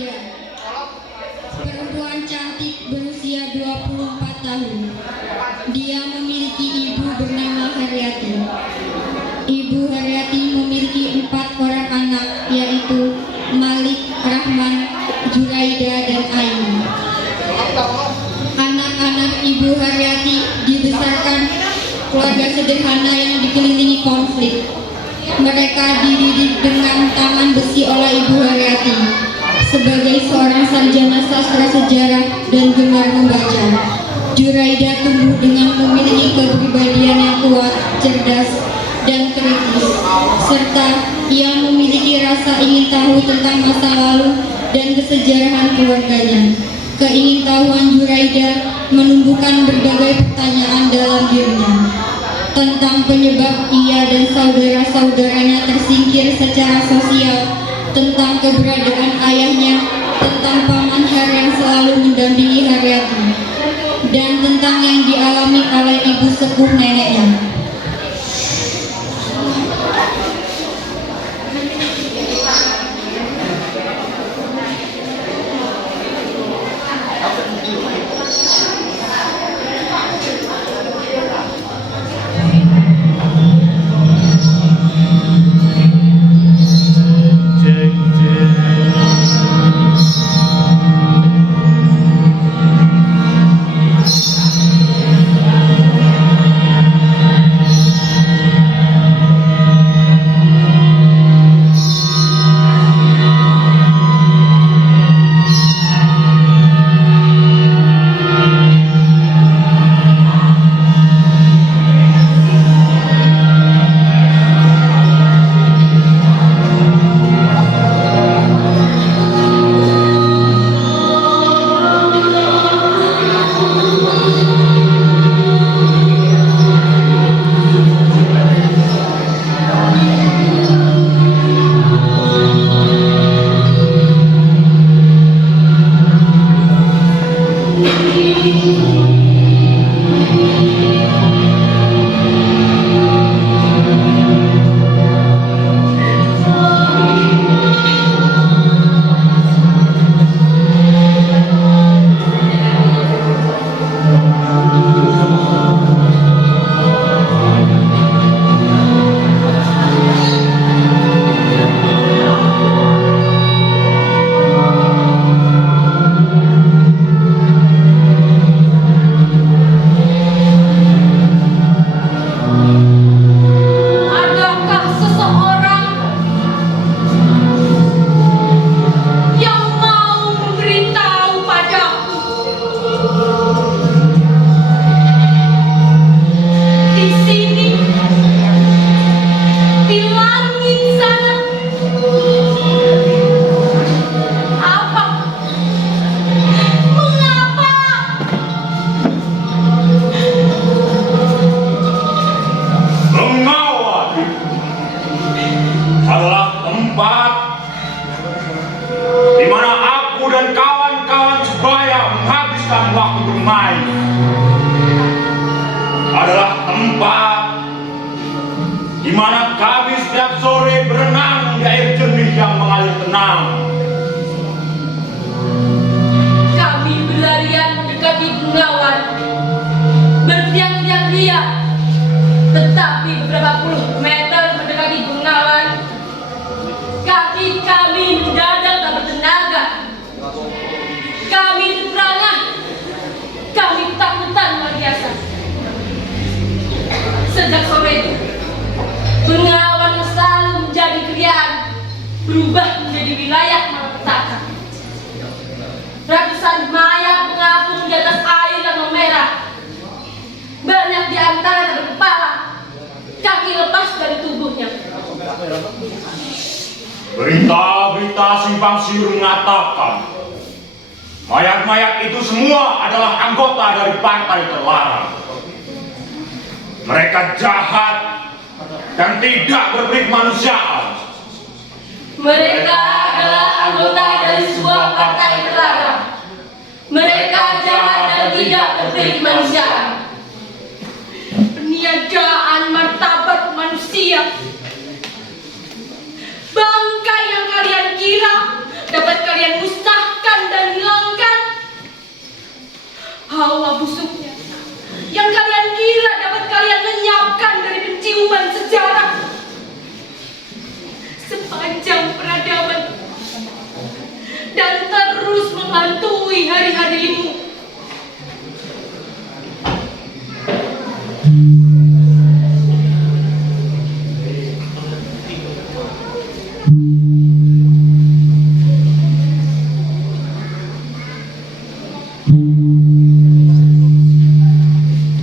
Juraida, perempuan cantik berusia 24 tahun. Dia memiliki ibu bernama Haryati. Ibu Haryati memiliki 4 orang anak, yaitu Malik, Rahman, Juraida, dan Aini. Anak-anak Ibu Haryati dibesarkan keluarga sederhana yang dikelilingi konflik. Mereka dididik dengan tangan besi oleh Ibu Haryati sebagai seorang sarjana sastra sejarah dan gemar membaca. Juraida tumbuh dengan memiliki kepribadian yang kuat, cerdas, dan kritis, serta ia memiliki rasa ingin tahu tentang masa lalu dan kesejarahan keluarganya. Keingintahuan Juraida menumbuhkan berbagai pertanyaan dalam dirinya tentang penyebab ia dan saudara-saudaranya tersingkir secara sosial, tentang keberadaan ayahnya, tentang paman Har yang selalu mendampingi Haryati, dan tentang yang dialami oleh ibu sepuh neneknya. Di mana kami setiap sore berenang di air jernih yang mengalir tenang. Kami berlarian mendekati Bengawan, bertiak-tiak riak, tetapi beberapa puluh meter mendekati Bengawan, kaki kami mendadak tak bertenaga. Kami terperangah, kami ketakutan luar biasa. Sejak sore itu, Bengawan yang selalu menjadi kriaan berubah menjadi wilayah malapetaka. Ratusan mayat mengapung di atas air yang memerah. Banyak di antara yang berkepala, kaki lepas dari tubuhnya. Berita-berita simpang siur mengatakan mayat-mayat itu semua adalah anggota dari partai terlarang. Mereka jahat dan tidak berbudi kemanusiaan. Mereka adalah anggota dari sebuah partai terlarang. Mereka jahat dan tidak berbudi kemanusiaan. Peniadaan martabat manusia. Bangkai yang kalian kira dapat kalian musnahkan hawa busuknya yang kalian kira dapat kalian lenyapkan dari penciuman sejarah sepanjang peradaban dan terus menghantui hari-harimu.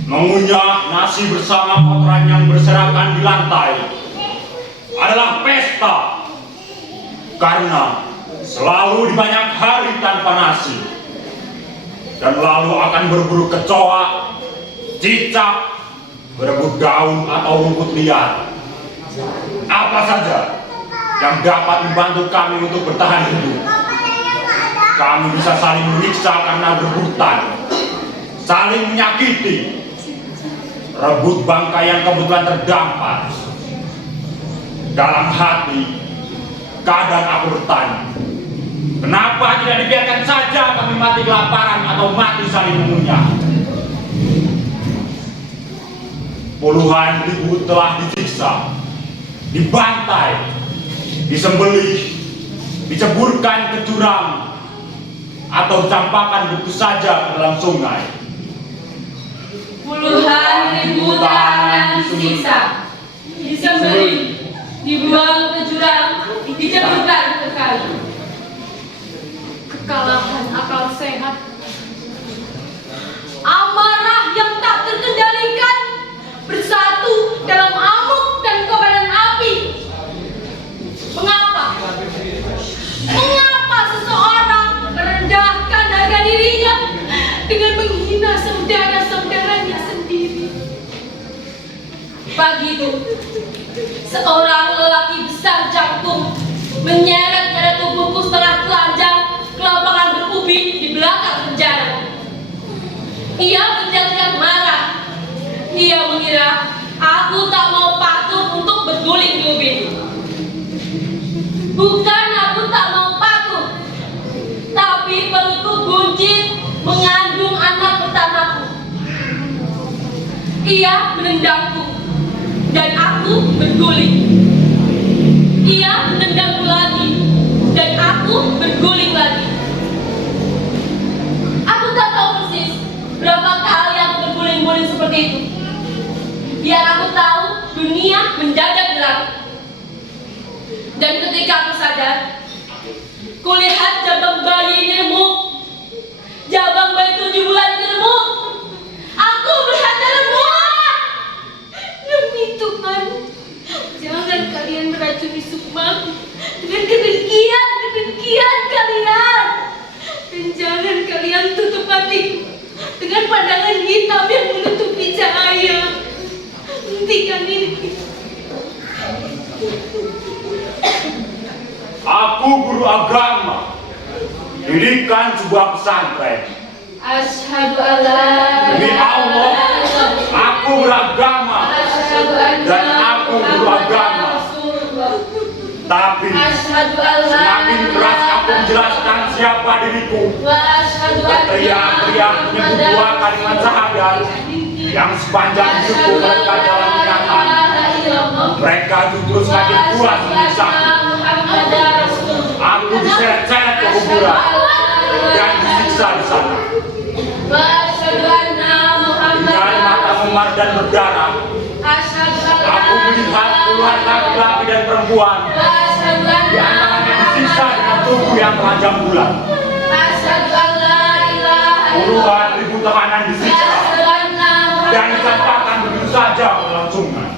Mengunyah nasi bersama kotoran yang berserakan di lantai adalah pesta, karena selalu di banyak hari tanpa nasi, dan lalu akan berburu kecoa, cicak, berebut daun atau rumput liar. Apa saja yang dapat membantu kami untuk bertahan hidup. Kami bisa saling menyiksa karena berebutan, saling menyakiti, rebut bangkai yang kebetulan terdampar. Dalam hati, kadang aku bertanya, kenapa tidak dibiarkan saja kami mati kelaparan atau mati saling mengunyah? Puluhan ribu telah disiksa, dibantai, disembelih, diceburkan ke jurang, atau dicampakkan begitu saja ke dalam sungai. Puluhan ribu tahanan disiksa, disembelih, dibuang ke jurang, diceburkan ke kali. Kekalahan akal sehat, amarah yang tak terkendalikan, bersatu dalam amuk dan kobaran api. Mengapa? Mengapa seseorang merendahkan harga dirinya dengan menghina saudara-saudaranya sendiri? Pagi itu, seorang lelaki besar jangkung menyeret-nyeret tubuhku setengah telanjang ke lapangan berubi di belakang penjara. Ia berteriak-teriak marah. Ia mengira aku tak mau patuh untuk berguling di ubin. Bukan aku tak mau patuh, tapi perutku buncit mengandung anak pertamaku. Ia menendangku dan aku berguling. Ia menendangku lagi dan aku berguling lagi. Aku tak tahu persis berapa kali aku berguling-guling seperti itu. Biar aku tahu dunia mendadak gelap. Dan ketika aku sadar, kulihat jabang bayi ini remuk. Jabang bayi 7 bulan ini remuk. Aku melihat remuk. Demi Tuhan, jangan kalian meracuni sukmaku dengan kedengkian kalian. Dan jangan kalian tutup hatiku dengan pandangan hitam yang menutupi cahaya. Hentikan ini. Aku guru agama, dirikan sebuah pesantren. Asyhadu alla Demi Allah, aku beragama dan aku guru agama. Tapi semakin keras aku menjelaskan siapa diriku, berteriak-teriak menyebut dua kalimat syahadat yang sepanjang hidupku mereka dalam ingatan. Mereka justru semakin puas menyiksaku. Aku diseret-seret ke kuburan dan disiksa di sana. Dengan mata memar dan berdarah, aku melihat puluhan laki-laki dan perempuan, di antaranya disiksa dengan tubuh yang telanjang bulat. Puluhan ribu tahanan disiksa dan dicampakkan begitu saja ke dalam sungai.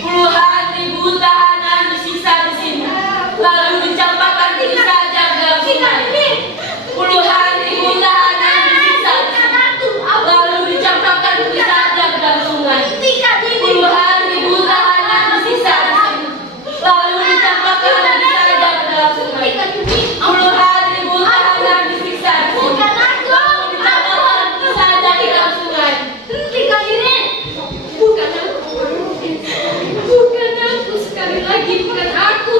Puluhan ribu tahanan disiksa di sini, lalu dicampakkan begitu saja ke dalam sungai. Puluhan ribu tahanan disiksa di sini, lalu dicampakkan begitu saja ke dalam sungai. Puluhan ribu tahanan disiksa di sini, lalu dicampakkan begitu saja ke dalam sungai. Puluhan ribu tahanan disiksa di sini, lalu dicampakkan begitu saja ke dalam sungai. Hentikan ini. Bukan aku. Bukan aku, sekali lagi bukan aku.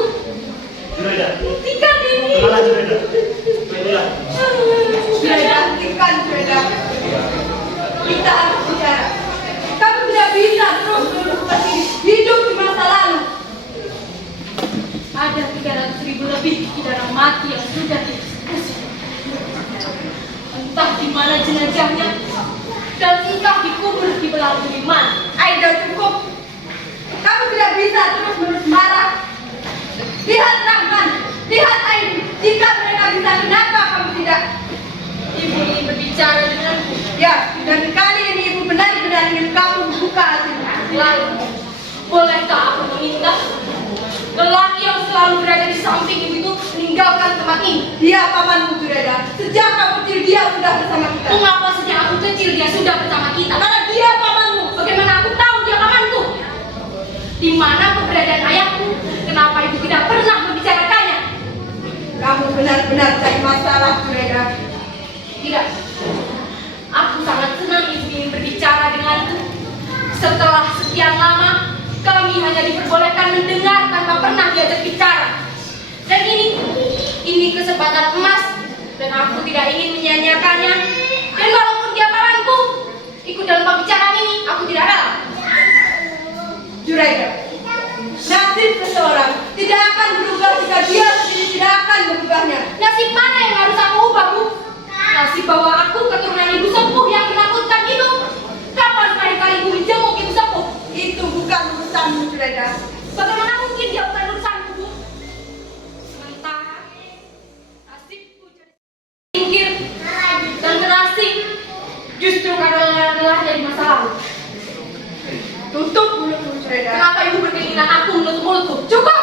Hentikan ini. Hentikan, bisa terus-menerus marah? Lihat Rahman, lihat Aini. Jika mereka bisa, kenapa kamu tidak? Ibu ingin berbicara denganku. Ya, dan kali ini ibu benar-benar ingin kamu membuka hatimu. Lalu, bolehkah aku meminta? Lelaki yang selalu berada di samping ibu itu meninggalkan tempat ini. Dia pamanmu, Juragan. Sejak kamu kecil dia sudah bersama kita. Mengapa sejak aku kecil dia sudah bersama kita? Karena dia pamanmu. Bagaimana aku tahu dia pamanku? Di mana keberadaan ayahku? Kenapa ibu tidak pernah membicarakannya? Kamu benar-benar cari masalah, Juragan. Tidak. Aku sangat senang ibu ingin berbicara denganku. Setelah sekian lama, kami hanya diperbolehkan mendengar tanpa pernah diajak bicara. Dan ini kesempatan emas, dan aku tidak ingin menyia-nyiakannya. Dan walaupun dia pamanku, ikut dalam pembicaraan ini, aku tidak rela. Juragan, nasib seseorang tidak akan berubah jika dia sendiri tidak akan merubahnya. Nasib mana yang harus aku ubah, Bu? Nasib bahwa aku keturunan ibu sepuh yang menakutkan itu. Kapan kali-kali ibu menjenguk ibu sepuh? Itu bukan urusanmu, Juragan. Bagaimana mungkin dia bukan urusanku, Bu? Sementara nasibku jadi singkir dan terasing justru karena lelah dari masa lalu. Tutup mulutmu, Juragan. Kenapa ibu berkeinginan aku menutup mulutku? Cukup!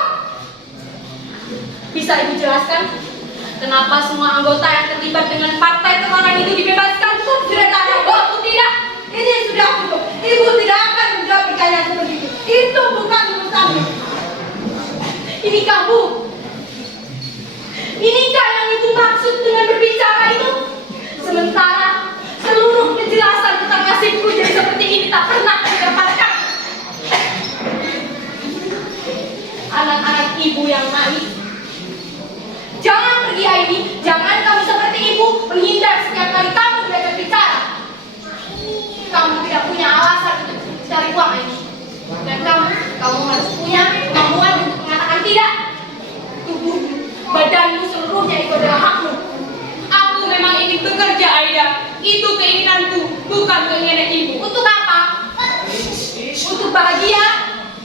Bisa ibu jelaskan kenapa semua anggota yang terlibat dengan partai terlarang itu dibebaskan? Cukup, Juragan. Aku tidak. Ini sudah cukup. Ibu tidak akan menjawab pertanyaan seperti itu. Itu bukan urusanmu. Ini kamu. Inikah yang ibu maksud dengan berbicara itu? Sementara seluruh penjelasan tentang nasibku jadi seperti ini tak pernah didapatkan. Anak-anak ibu yang manis, jangan pergi Aini. Jangan kamu seperti ibu menghindar setiap kali kamu diajak bicara. Kamu tidak punya alasan untuk cari uang Aini. Dan kamu harus punya kemampuan untuk mengatakan tidak. Tubuhmu, badanmu seluruhnya itu adalah hakmu. Aku memang ingin bekerja, Aida. Itu keinginanku, bukan keinginan ibu. Untuk apa? Untuk bahagia?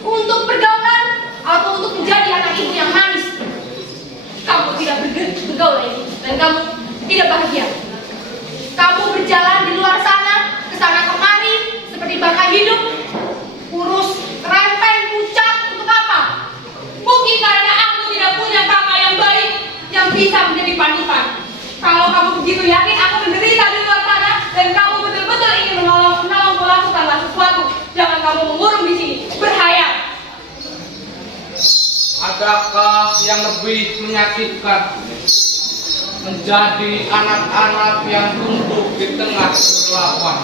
Untuk pergaulan? Atau untuk menjadi anak ibu yang manis? Kamu tidak bergaul ini, dan kamu tidak bahagia. Kamu berjalan di luar sana, kesana kemari, seperti bangkai hidup, kurus, rempeng, pucat, untuk apa? Mungkin karena aku tidak punya kakak yang baik, yang bisa menjadi panutan. Kalau kamu begitu yakin aku menderita di luar sana, dan kamu betul-betul ingin menolongku lakukanlah sesuatu, jangan kamu mengurung di sini, berhayal. Adakah yang lebih menyakitkan menjadi anak-anak yang tumbuh di tengah kegelapan,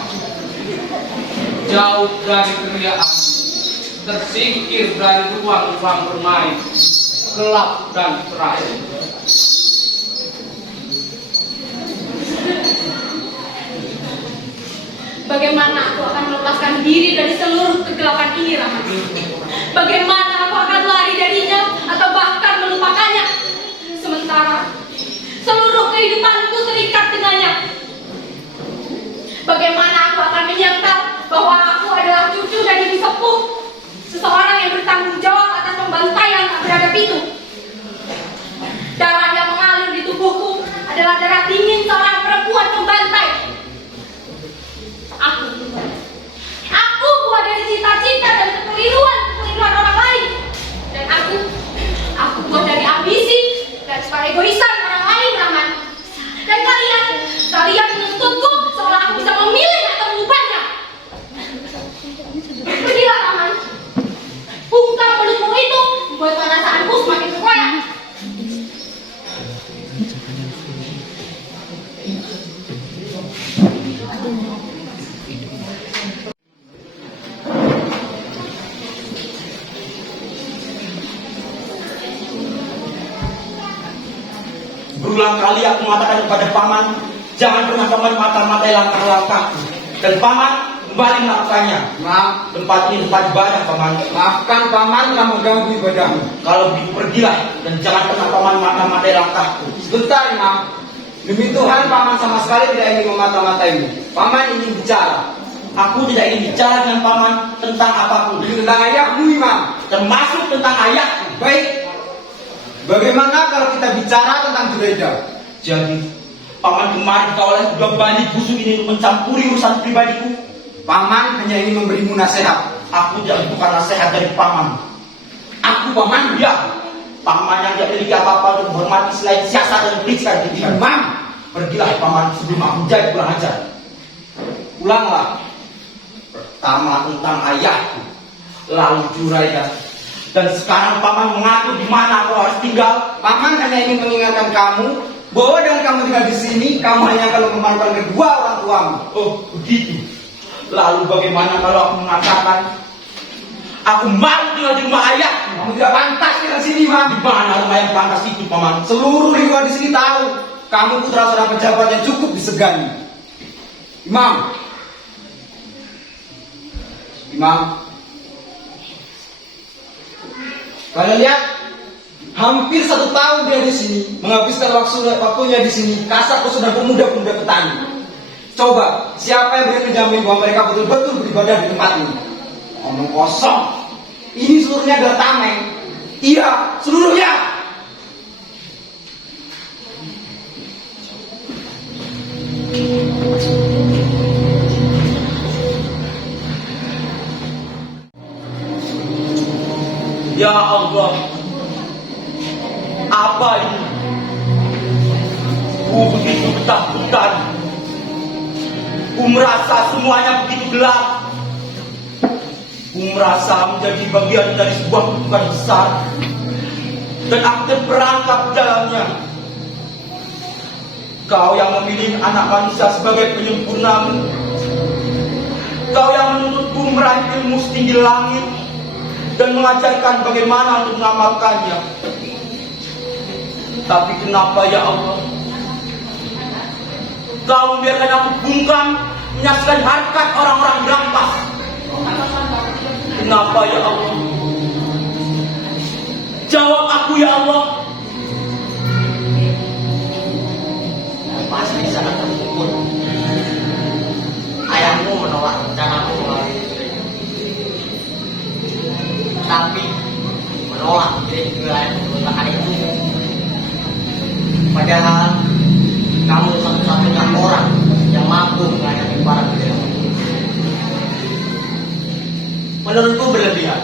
jauh dari keriaan, tersingkir dari ruang-ruang bermain, gelap dan terakhir? Bagaimana aku akan melepaskan diri dari seluruh kegelapan ini, Rahmat? Bagaimana aku akan lari darinya atau bahkan melupakannya? Sementara seluruh kehidupanku terikat dengannya. Bagaimana aku akan menyangkal bahwa aku adalah cucu dari ibu sepuh, seseorang yang bertanggung jawab atas pembantaian tak beradab itu. Darah yang mengalir di tubuhku adalah darah dingin seorang perempuan pembantai. Aku buah dari cita-cita dan kekeliruan orang lain. Dan aku buah dari ambisi dan egoisan orang lain, Rahman. Dan kalian menuntutku seolah aku bisa memilih atau mengubahnya. Pergilah, Rahman. Bungkam mulutmu itu membuat perasaanku semakin terkoyak. Berulang kali aku mengatakan kepada paman, jangan pernah paman mata-matai langkah-langkahku. Dan paman kembali melakukannya. Maaf, Tempat ini tempat ibadah paman. maafkan paman telah mengganggu ibadahmu. Kalau begitu pergilah dan jangan pernah paman mata-matai langkahku. Sebentar, Imam. Demi Tuhan, paman sama sekali tidak ingin memata-mataimu. Paman ingin bicara. Aku tidak ingin bicara dengan paman tentang apapun. Tentang ayahmu, Imam. Termasuk tentang ayahku. Baik. Bagaimana kalau kita bicara tentang Juraida? Jadi, paman kemarin kau oleh dua bani busuk ini untuk mencampuri urusan pribadiku. Paman hanya ingin memberimu nasihat. Aku tidak bukan nasihat dari paman. Aku paman dia. Paman yang tidak memiliki apa-apa untuk menghormati selain siasat dan pendidikan. Imam, Pergilah paman sebelum aku jadi kurang ajar. ulanglah. Pertama tentang ayahku, lalu Juraida, dan sekarang paman mengatur di mana aku harus tinggal. Paman hanya ingin mengingatkan kamu bahwa dengan kamu tinggal di sini, kamu hanya akan memalukan kedua orang tuamu. Oh, begitu. Lalu bagaimana kalau aku mengatakan aku mau tinggal di rumah ayahku? Kamu tidak pantas tinggal di sini, Imam. Di mana rumah yang pantas itu, paman? Seluruh lingkungan di sini tahu kamu putra seorang pejabat yang cukup disegani. Imam. Kalian lihat, hampir 1 tahun dia di sini, menghabiskan waktunya di sini. Kasar sudah pemuda-pemuda petani. Coba, siapa yang berani menjamin bahwa mereka betul-betul beribadah di tempat ini? Omong kosong. Ini seluruhnya adalah tameng. Iya, seluruhnya. Ya Allah, apa ini? Ku begitu ketakutan. Ku merasa semuanya begitu gelap. Ku merasa menjadi bagian dari sebuah kutukan besar, dan aku terperangkap di dalamnya. Kau yang memilih anak manusia sebagai penyempurnamu, kau yang menuntutku meraih ilmu setinggi langit dan mengajarkan bagaimana untuk mengamalkannya. Tapi kenapa ya Allah, kau membiarkan aku bungkam menyaksikan harkat orang-orang berampas? Kenapa ya Allah? Jawab aku ya Allah. Pasti sangat terpukul. Ayahmu menolak rencanamu melalui Juraida, tapi menolak menjadi wilayah pemerintahan itu. Padahal kamu satu-satunya orang yang mampu menghadapi para bendera. Menurutku berlebihan.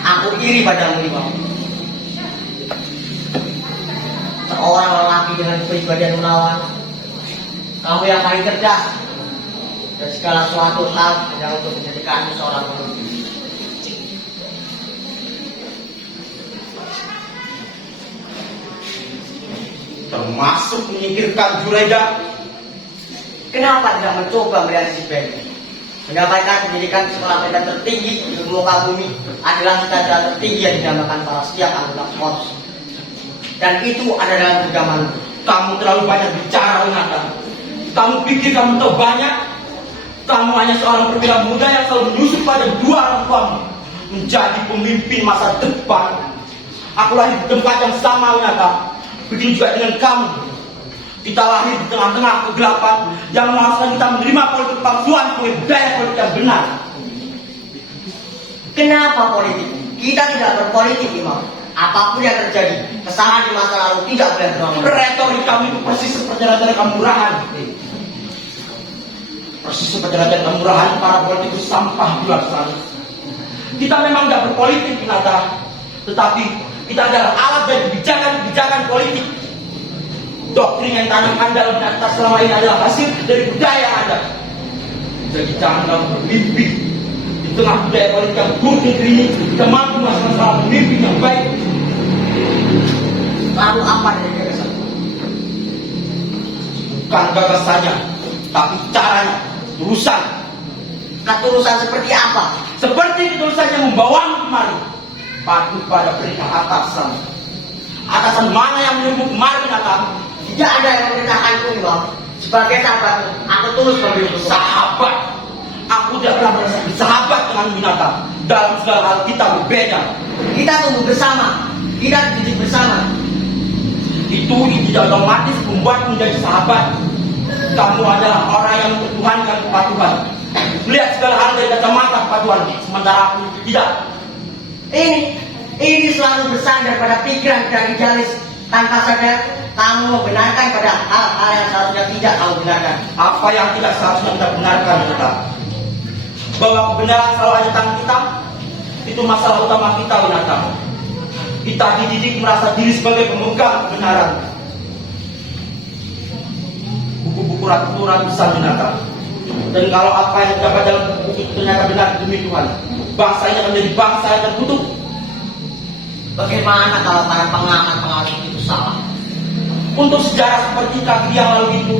Aku iri padamu, Imam. Seorang lelaki dengan kepribadian menawan, kamu yang paling cerdas, dan segala suatu hal yang untuk menjadikanmu seorang pemimpin. Termasuk menyingkirkan Juraida. Kenapa tidak mencoba melihat sisi baik? Mendapatkan pendidikan di sekolah medan tertinggi di muka bumi adalah cita-cita tertinggi yang dinamakan para setiap anggota Korps. Dan itu ada dalam genggaman. Kamu terlalu banyak bicara, Renata. Kamu pikir kamu tahu banyak? Kamu hanya seorang perwira muda yang selalu menyusup pada dua orang tuamu menjadi pemimpin masa depan. Aku lahir di tempat yang sama, Renata. Begitu juga dengan kamu. Kita lahir di tengah-tengah kegelapan yang mengharuskan kita menerima politik palsuan sebagai budaya politik yang benar. Kenapa politik? Kita tidak berpolitik, Imam. Apapun yang terjadi, kesalahan di masa lalu tidak boleh berulang. Retorik kamu itu persis seperti retorik kemurahan. Persis seperti retorik kemurahan para politikus sampah di luar sana. Kita memang tidak berpolitik, Renata, tetapi kita adalah alat dari kebijakan-kebijakan politik. Doktrin yang tanamkan dalam atas selama ini adalah hasil dari budaya yang ada. Jadi jangan kamu bermimpi di tengah budaya politik yang buruk negeri ini kita mampu masalah pemimpin yang baik. Lalu apa dari gagasan? Bukan gagasannya, tapi caranya, urusan. Ketulusan seperti apa? Seperti ketulusannya membawamu kemari, patuh pada perintah atasan. Atasan mana yang menyebut kemarin atasan? Tidak ada yang memerintahkanku, Imam. Sebagai sahabat, aku tulus memberimu Sahabat. Aku tidak pernah merasa bersahabat dengan binatang. Dalam segala hal kita berbeda. Kita tumbuh bersama, kita dididik bersama. Itu tidak otomatis membuat menjadi sahabat. Kamu adalah orang yang mempertuhankan kepatuhan. melihat segala hal dari kacamata paduan, sementara aku tidak. Ini selalu bersandar pada pikiran-pikiran idealis. Tanpa sadar, kamu membenarkan pada hal-hal yang seharusnya tidak kamu benarkan. Apa yang tidak seharusnya kita benarkan, Winata? Bahwa kebenaran selalu ada di tangan kita, itu masalah utama kita, Winata. Kita dididik merasa diri sebagai pemegang kebenaran. Buku-buku ratusan, Winata. Dan kalau apa yang terdapat dalam buku itu ternyata benar demi Tuhan, bangsa ini akan menjadi bangsa yang terkutuk. Bagaimana kalau para pengamat itu salah? Untuk sejarah seperti kaki yang lalu itu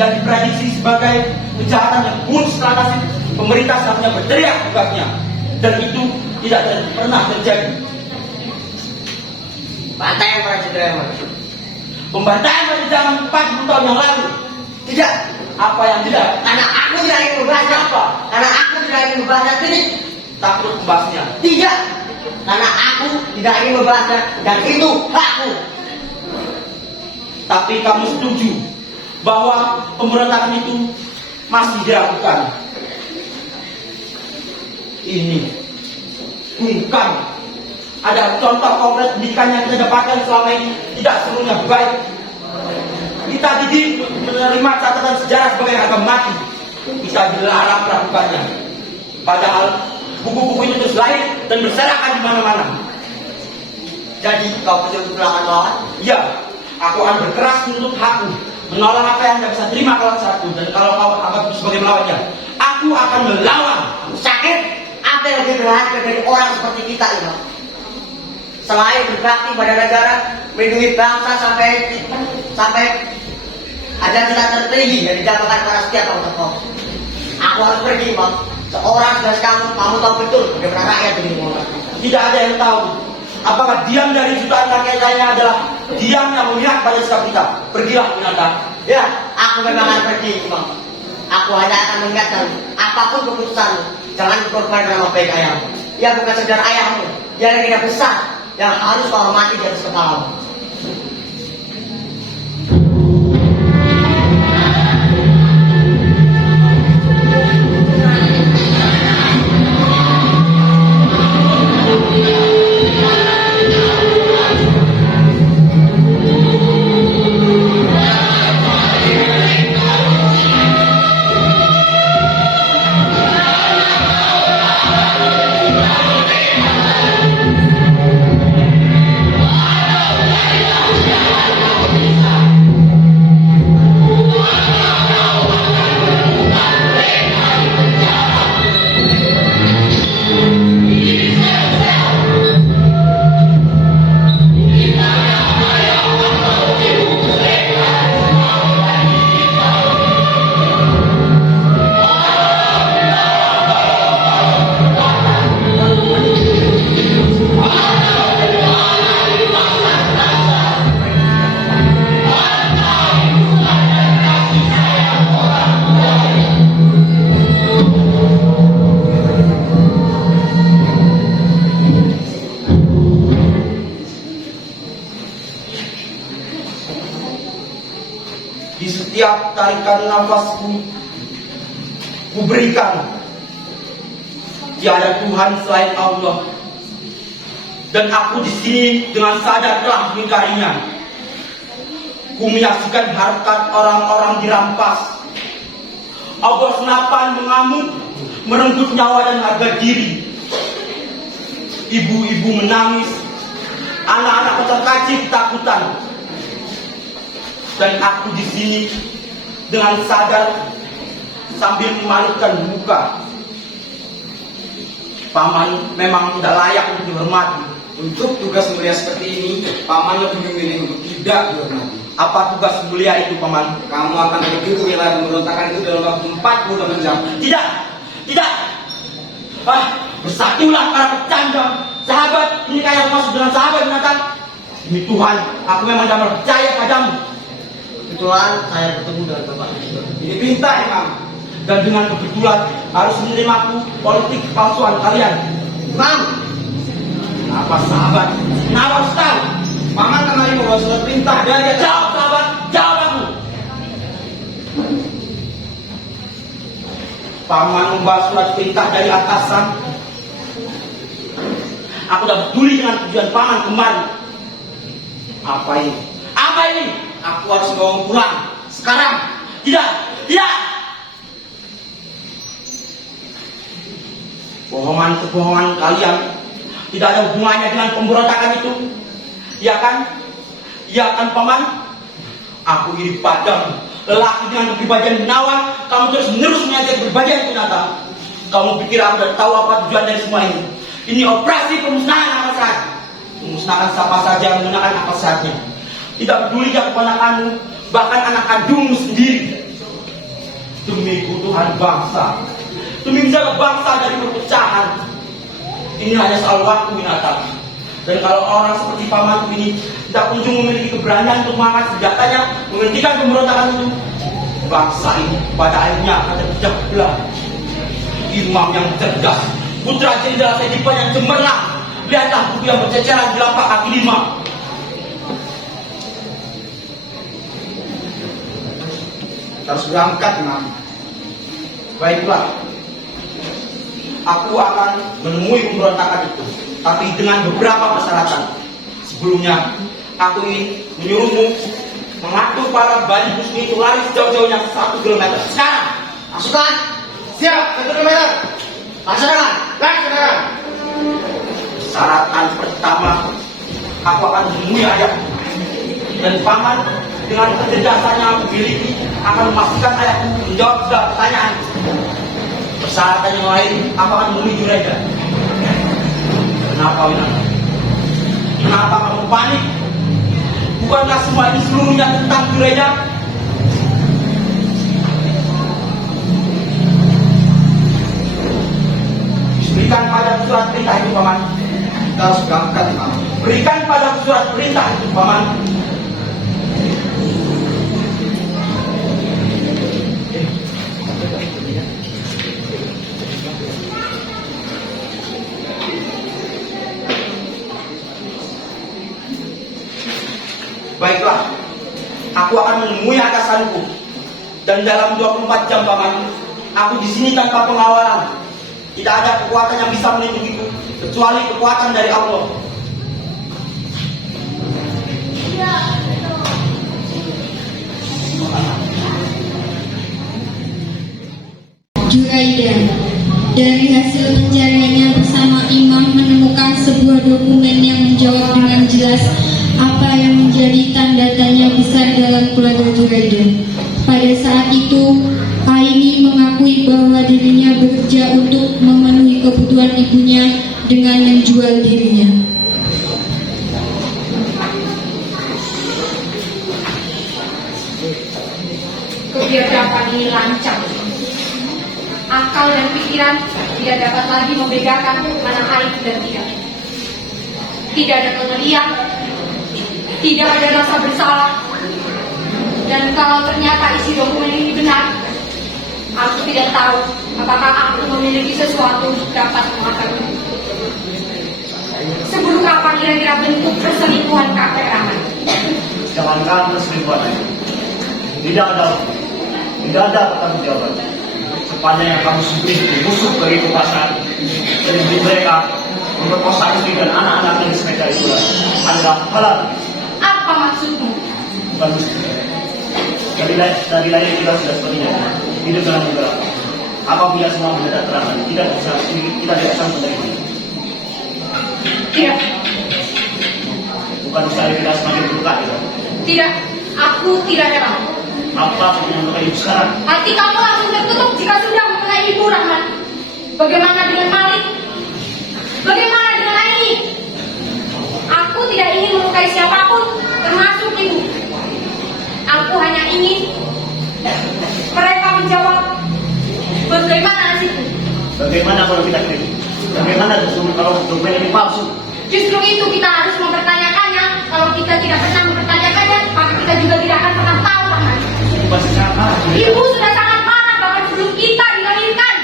dan diprediksi sebagai kejahatan yang buruk setelah nasib, pemerintah seharusnya berteriak tugasnya, dan itu tidak pernah terjadi. Bantaian para jenderal. Pembantaian pada zaman 40 tahun yang lalu. Tidak. Apa yang tidak? Karena aku tidak ingin membahasnya. Apa? Karena aku tidak ingin membahasnya. Titik. Takut membahasnya. Tidak. Karena aku tidak ingin membahasnya, dan itu hakku. Tapi kamu setuju bahwa pemberontakan itu masih dilakukan? Ini bukan ada contoh konkret pendidikan yang kita dapatkan selama ini tidak seluruhnya baik. Kita didik menerima catatan sejarah sebagai harga mati. Kita dilarang melakukannya. Padahal buku-buku itu terus lahir dan berserakan di mana-mana. Jadi kau betul-betul akan melawan? Ya, aku akan berkeras menuntut hakku, menolak apa yang tidak bisa terima kalau satu. Dan kalau kau anggap sebagai melawannya, aku akan melawan. Sakit? Apa yang lebih berharga dari orang seperti kita, Imam? Selain berbakti pada negara, melindungi bangsa sampai ada cita tertinggi yang didapatkan para setiap orang tokoh. Aku harus pergi, Imam. Seorang jelas kamu tahu betul bagaimana rakyat ini menolak. Tidak ada yang tahu apakah diam dari jutaan rakyat lainnya adalah diam yang memihak pada sikap kita. Pergilah, Winata. Ya, aku memang akan pergi, Imam. Aku hanya akan mengingatkan apapun keputusanmu, jangan berkorban nama baik ayahmu. Ia bukan sekedar ayahmu, ia yang tidak besar yang harus kau hormati di atas kepalamu. Di setiap tarikan nafasku, kuberikan tiada Tuhan selain Allah, dan aku di sini dengan sadar telah mengingkarinya. Ku menyaksikan harkat orang-orang dirampas, obor senapan mengamuk, merenggut nyawa dan harga diri. Ibu-ibu menangis, anak-anak terkacau ketakutan. Dan aku di sini dengan sadar sambil memalingkan muka. Paman memang tidak layak untuk dihormati. Untuk tugas mulia seperti ini, Paman lebih memilih untuk tidak dihormati. Apa tugas mulia itu, Paman? Kamu akan pergi ke wilayah pemberontakan itu dalam waktu 48 jam. Tidak, tidak. Bersatulah para pecanda. Sahabat, ini kayak masuk dengan sahabat binatang. Demi Tuhan, aku memang tidak percaya padamu. Kebetulan saya bertemu dengan Bapak. Ini perintah, Imam. Dan dengan kebetulan harus menerimaku politik palsuan kalian. Imam, Apa sahabat? Kenapa harus tahu? Paman kemarin membawa surat perintah dari Jawab sahabat, jawab aku. Paman membawa surat perintah dari atasan. Aku tidak peduli dengan tujuan paman kemarin. Apa ini? Apa ini? Aku harus bawa pulang sekarang. Tidak, tidak. Bohongan-kebohongan kalian tidak ada hubungannya dengan pemberontakan itu. Ya kan? Ya kan paman? Aku iri padamu, lelaki dengan kepribadian menawan. Kamu terus menerus mengajak kepribadian binatang. Kamu pikir aku sudah tahu apa tujuan dari semua ini? Ini operasi pemusnahan apa saja. Memusnahkan siapa saja, menggunakan apa saja. Tidak peduli keponakanmu, bahkan anak kandungmu sendiri. Demi keutuhan bangsa, demi menjaga bangsa dari perpecahan. Ini hanya soal waktu binatang. Dan kalau orang seperti pamanku ini tidak kunjung memiliki keberanian untuk mengangkat senjatanya, menghentikan pemberontakan itu, bangsa ini pada akhirnya akan terpecah belah. Imam yang cerdas, putra jenderal Sedipan yang cemerlang, lihatlah buku yang berceceran di lapak kaki 5. Harus berangkat, Imam. Baiklah, aku akan menemui pemberontakan itu, tapi dengan beberapa persyaratan. Sebelumnya, aku ingin menyuruhmu mengatur para Bani Husni itu lari sejauh-jauhnya 1 kilometer. Sekarang, Pasukan, siap, 1 kilometer. laksanakan. Laksanakan. Persyaratan pertama, aku akan menemui ayah. Dan paman dengan kecerdasan yang aku miliki akan memastikan ayahku menjawab segala pertanyaan. Persyaratan yang lain, aku akan menemui Juraida. Kenapa Winata? Kenapa kamu panik? Bukankah semua ini seluruhnya tentang Juraida? Berikan pada surat perintah itu paman. Kita harus berangkat, Imam. Berikan pada surat perintah itu paman. Baiklah, aku akan menemui atasanku. Dan dalam 24 jam paman, aku di sini tanpa pengawalan. Tidak ada kekuatan yang bisa melindungiku kecuali kekuatan dari Allah. Juraida, dari hasil pencariannya bersama Imam menemukan sebuah dokumen yang menjawab dengan jelas apa yang menjadi tanda tanya besar dalam keluarga Juraida. Pada saat itu, Aini mengakui bahwa dirinya bekerja untuk memenuhi kebutuhan ibunya dengan menjual dirinya. Kebiadaban ini lancang. Akal dan pikiran tidak dapat lagi membedakan mana aib dan tidak. Tidak ada pengelian, tidak ada rasa bersalah. Dan kalau ternyata isi dokumen ini benar, aku tidak tahu apakah aku memiliki sesuatu untuk dapat mengatakannya. Seburuk apa kira-kira bentuk perselingkuhan kakek Rahman? Jangankan perselingkuhan, tidak ada pertanggungjawaban. Sepanjang yang kamu sembunyi musuh bagi kekuasaan dan mereka memperkosa istri dan anak-anak yang mereka itu adalah halal. Apa maksudmu? Bukan musuh. Dari lahir kita sudah sepertinya hidup dengan negara. Apabila semua mendadak terangan, kita tidak sanggup dari ini. Tidak. Bukan sekali kita semakin terluka gitu. Tidak, aku tidak heran. Apa yang melukai ibu sekarang? Hati kamu langsung tertutup jika sudah mengenai Ibu Rahman. Bagaimana dengan Malik? Bagaimana dengan Aini? Aku tidak ingin melukai siapapun, termasuk ibu. Aku hanya ingin mereka menjawab bagaimana nasibku. Bagaimana kalau kita kritik? Bagaimana kalau dokumen ini palsu? Justru itu kita harus mempertanyakannya. Kalau kita tidak pernah mempertanyakannya, maka kita juga tidak akan pernah tahu, Rahman. Pasti sama. Ibu sudah sangat marah bahkan sebelum kita dilahirkan.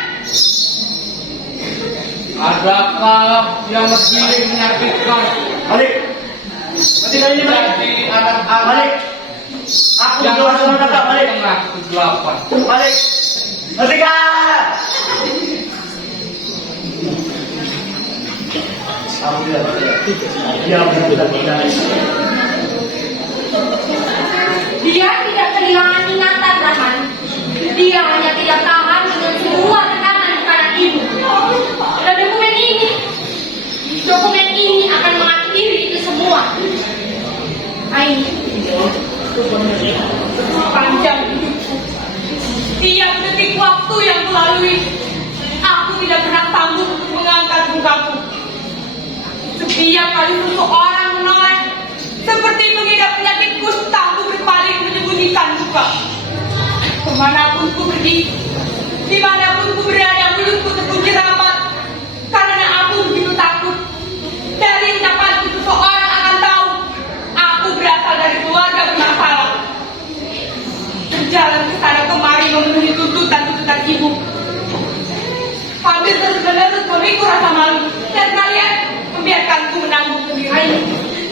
Adakah yang mesti menyakitkan Malik, ketika ini Malik, jadi anak-anak Malik, aku yang berdoa sama kakak Malik, tengah kegelapan? Malik, Hentikan! Kamu tidak dia benar-benar menangis. Dia tidak kehilangan ingatan, Rahman. Dia hanya tidak tahan dengan semua tekanan di kanan ibu. Dan dokumen ini akan mengakhiri itu semua. Aini, panjang hidupku. Tiap detik waktu yang kulalui, aku tidak pernah sanggup mengangkat mukaku. Setiap kali seseorang menoleh, seperti mengidap penyakit kusta, aku berpaling menyembunyikan muka. Kemanapun ku pergi, dimanapun ku berada, mulutku terkunci rapat, karena aku begitu takut. Dari ucapanku seseorang akan tahu, aku berasal dari keluarga bermasalah. Berjalan ke sana kemari memenuhi tuntutan-tuntutan ibu. Hampir terus-menerus memikul rasa malu, dan kalian membiarkanku menanggung sendiri.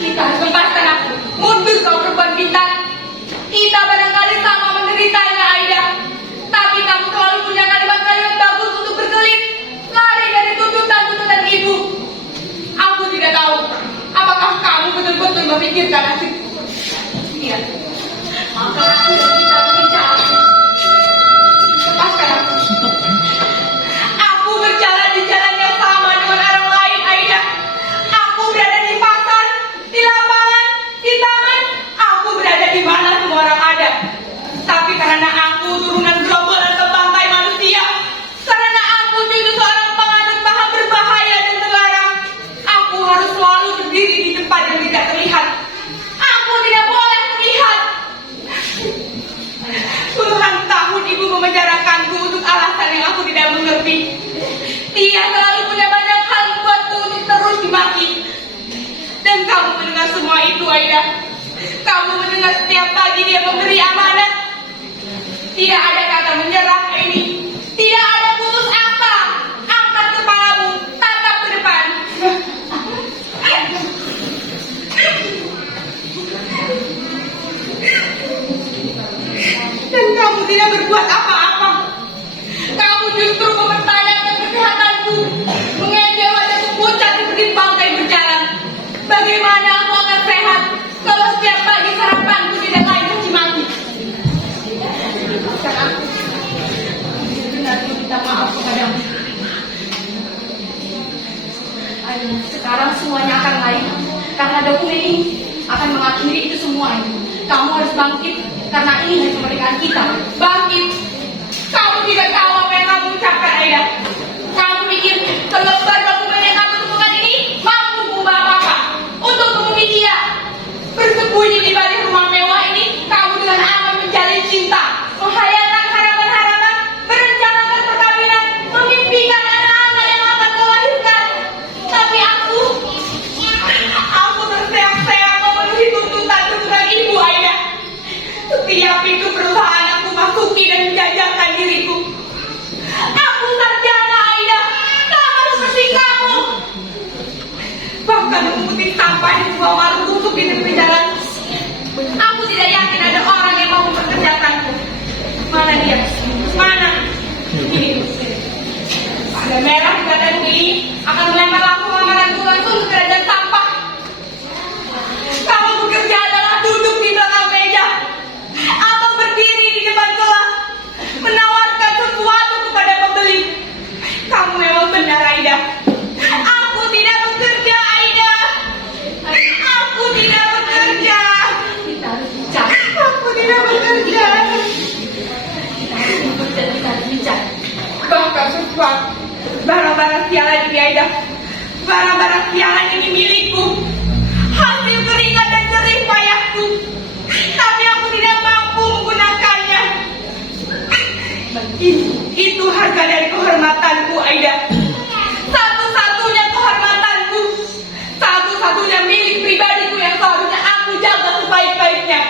Kita harus lepaskan aku. Mundur kau perempuan bintang. Kita barangkali sama menderitanya, Aida. Tapi kamu selalu punya kalimat-kalimat bagus untuk berkelit, lari dari tuntutan-tuntutan ibu. Aku tidak tahu apakah kamu betul-betul memikirkan nasibku. Iya. Maka aku dan kita berbicara. Lepaskan aku. Aku berjalan di jalan yang sama dengan orang lain, Aida. Aku berada di pasar, di lapangan, di taman. Aku berada di mana semua orang ada. Tapi karena aku turunan gerombolan pembantai manusia, karena aku cucu seorang penganut paham berbahaya dan terlarang, aku harus selalu berdiri di tempat yang tidak terlihat. Aku tidak boleh terlihat. Puluhan tahun ibu memenjarakanku untuk alasan yang aku tidak mengerti. Dia selalu punya banyak hal membuatku untuk terus dimaki. Dan kamu mendengar semua itu, Aida. Kamu mendengar setiap pagi dia memberi amanat. Tidak ada kata menyerah ini. Tidak ada putus asa. Angkat kepalamu, tatap ke depan. Dan kamu tidak berbuat apa-apa. Kamu justru mempertanyakan kesehatanku, mengejek wajahku pucat seperti bangkai berjalan. Bagaimana aku akan sehat kalau setiap pagi sarapanku tidak lain caci maki? Maafkan aku. Benar-benar minta maaf kepadamu. Ayo, sekarang semuanya akan lain, karena dokumen ini akan mengakhiri itu semua. Kamu harus bangkit, karena ini hari kemerdekaan kita. Bangkit. Kamu tidak tahu apa yang kamu ucapkan, Aida. Kamu pikir selembar dokumen yang kamu temukan ini mampu mengubah apa-apa untuk menemui dia. Bersembunyi di balik rumah mewah ini, kamu dengan aman menjalin cinta, menghayalkan harapan-harapan, merencanakan perkawinan, memimpikan anak-anak yang akan kau lahirkan. Tapi aku terseok-seok memenuhi tuntutan-tuntutan ibu, Aida. Setiap pintu perusahaan aku masuki dan menjajakan diriku. Aku sarjana, Aida, sama seperti kamu. Bahkan memunguti sampah di sebuah warung busuk di tepi jalan. Aku tidak yakin ada orang yang mau mempekerjakanku. Mana dia? Mana? Ini. Ada merah di badanku ini akan melempar lamaranku langsung ke derajat sampah. Kamu bekerja adalah duduk di belakang meja atau berdiri di depan kelas menawarkan sesuatu kepada pembeli. Kamu memang benar, Aida. Aku tidak bekerja, Aida. Aku tidak bekerja. Kita harus bicara. Aku tidak bekerja. Kita harus bicara. Bahkan sesuatu barang-barang sialan ini, Aida. Barang-barang sialan ini milikku. Hasil keringat dan jerih payahku. Tapi aku tidak mampu menggunakannya. Itu harga dari kehormatanku, Aida. Satu-satunya kehormatanku. Satu-satunya milik pribadiku yang seharusnya aku jaga sebaik-baiknya.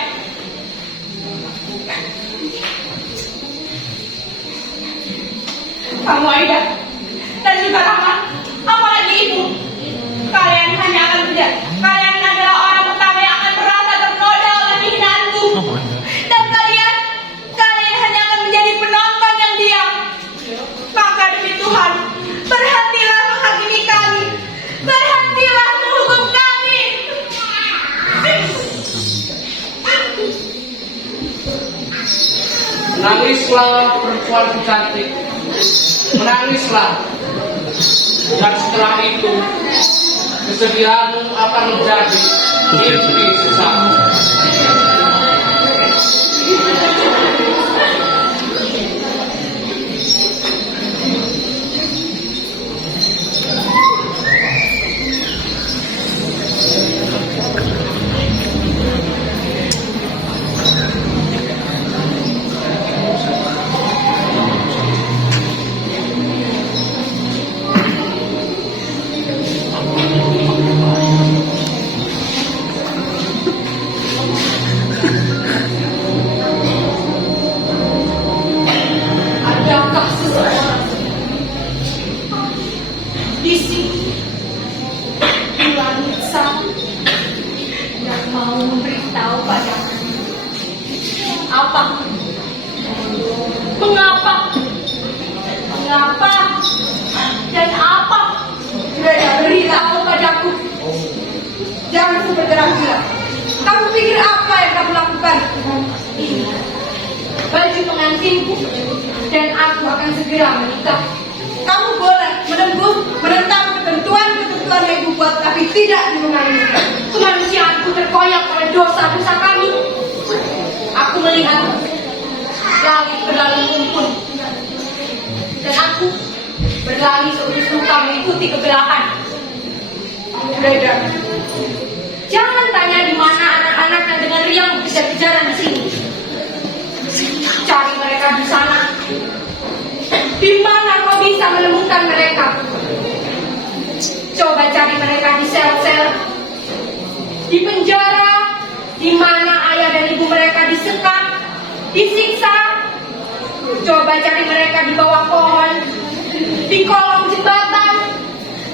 Kamu, Aida, dan juga Rahman, apalagi ibu. Kalian hanya akan menjadi. Kalian adalah orang pertama yang akan merasa ternoda oleh hinaanku. Dan kalian hanya akan menjadi penonton yang diam. Menangislah perempuan cantik, menangislah. Dan setelah itu, kesedihanmu akan menjadi mimpi sesaat. Adakah seseorang di sini di langit sana yang mau memberitahu padaku apa, mengapa, dan apa? Sudah beritahu padaku. Jangan bergerak-gerak. Kamu pikir apa yang kamu lakukan? Ini baju pengantinku, dan aku akan segera menikah. Kamu boleh menentang ketentuan yang ibu buat, tapi tidak dimengerti. Kemanusiaanku terkoyak oleh dosa-dosa kami. Aku melihat langit berlalu rumpun, dan aku berlari seurus luka mengikuti kegelapan. Brother, jangan tanya di mana anak-anak yang dengan riang kejar-kejaran di sini. Cari mereka di sana. Di mana kau bisa menemukan mereka? Coba cari mereka di sel-sel, di penjara, di mana ayah dan ibu mereka disekap, disiksa. Coba cari mereka di bawah pohon, di kolong jembatan,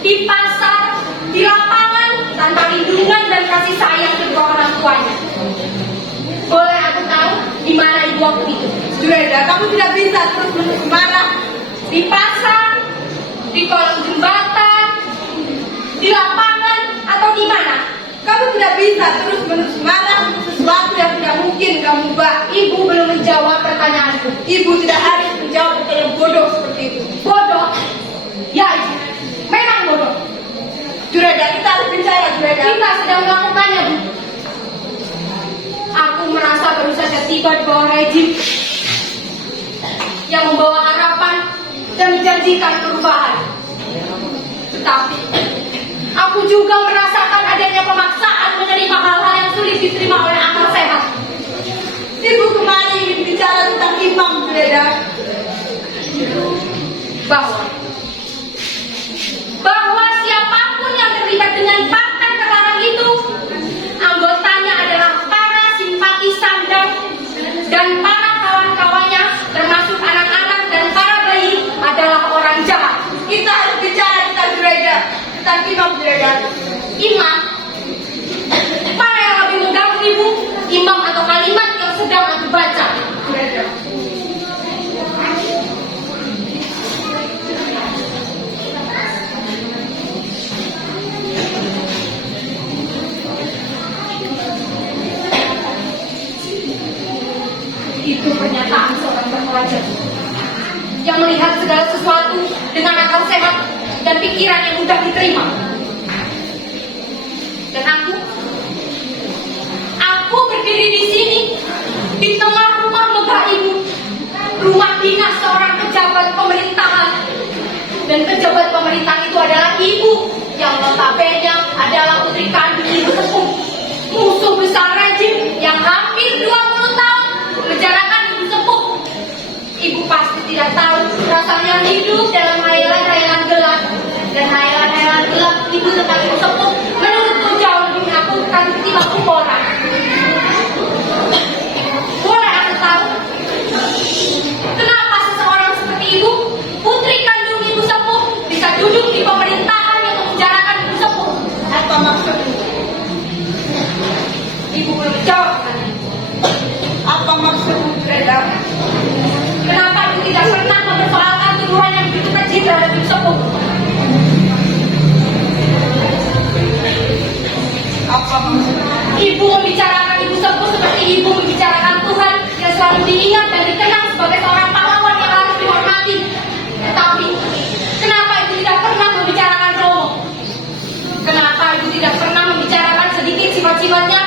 di pasar, di lapangan, tanpa lindungan dan kasih sayang kedua orang tuanya. Boleh aku tahu di mana ibu aku itu? Jureda, kamu tidak bisa terus marah. Di pasar, di kolong jembatan, di lapangan, atau di mana? Kamu tidak bisa terus marah untuk sesuatu yang tidak mungkin kamu ubah. Ibu belum menjawab pertanyaanku. Ibu tidak harus menjawab pertanyaan bodoh seperti itu. Bodoh? Ya, ibu. Memang bodoh. Jureda, kita harus bicara, Jureda. Kita sedang melakukannya, Bu. Aku merasa baru saja tiba di bawah rejim yang membawa harapan dan menjanjikan perubahan. Tetapi aku juga merasakan adanya pemaksaan menerima hal-hal yang sulit diterima oleh akal sehat. Ibu kemarin ingin bicara tentang imam, Jureda. Bahwa siapapun yang terlibat dengan partai terlarang itu, anggotanya adalah para simpatisan dan para kawan-kawannya, termasuk anak-anak dan para bayi, adalah orang jahat. Kita harus bicara tentang Jureda, tentang imam, Jureda. Imam? Mana yang lebih mengganggu ibu? Imam atau kalimat yang sedang aku baca, Jureda? Itu pernyataan seorang berpelajar yang melihat segala sesuatu dengan akal sehat dan pikiran yang mudah diterima. Dan aku berdiri di sini di tengah rumah megah ibu, rumah dinas seorang pejabat pemerintahan. Dan pejabat pemerintahan itu adalah ibu yang notabene adalah putri kandung ibu sepuh, musuh besar rejim yang hampir 20 tahun menjarakan ibu sepuh. Ibu pasti tidak tahu rasanya hidup dalam hayalan-hayalan gelap. Dan hayalan-hayalan gelap ibu tentang ibu sepuh menurutku jauh lebih menakutkan ketimbang kuporan. Boleh aku tahu kenapa seseorang seperti ibu, putri kandung ibu sepuh, bisa duduk di pemerintahan yang memenjarakan ibu sepuh? Apa maksudmu? Ibu belum jawab. Apa maksudmu, Jureda? Kenapa ibu tidak pernah mempersoalkan tuduhan yang begitu kecil terhadap ibu sepuh? Apa maksudmu? Ibu membicarakan ibu sepuh seperti ibu membicarakan Tuhan yang selalu diingat dan dikenang sebagai Tetapi, kenapa ibu tidak pernah membicarakan Romo? Kenapa ibu tidak pernah membicarakan sedikit sifat-sifatnya?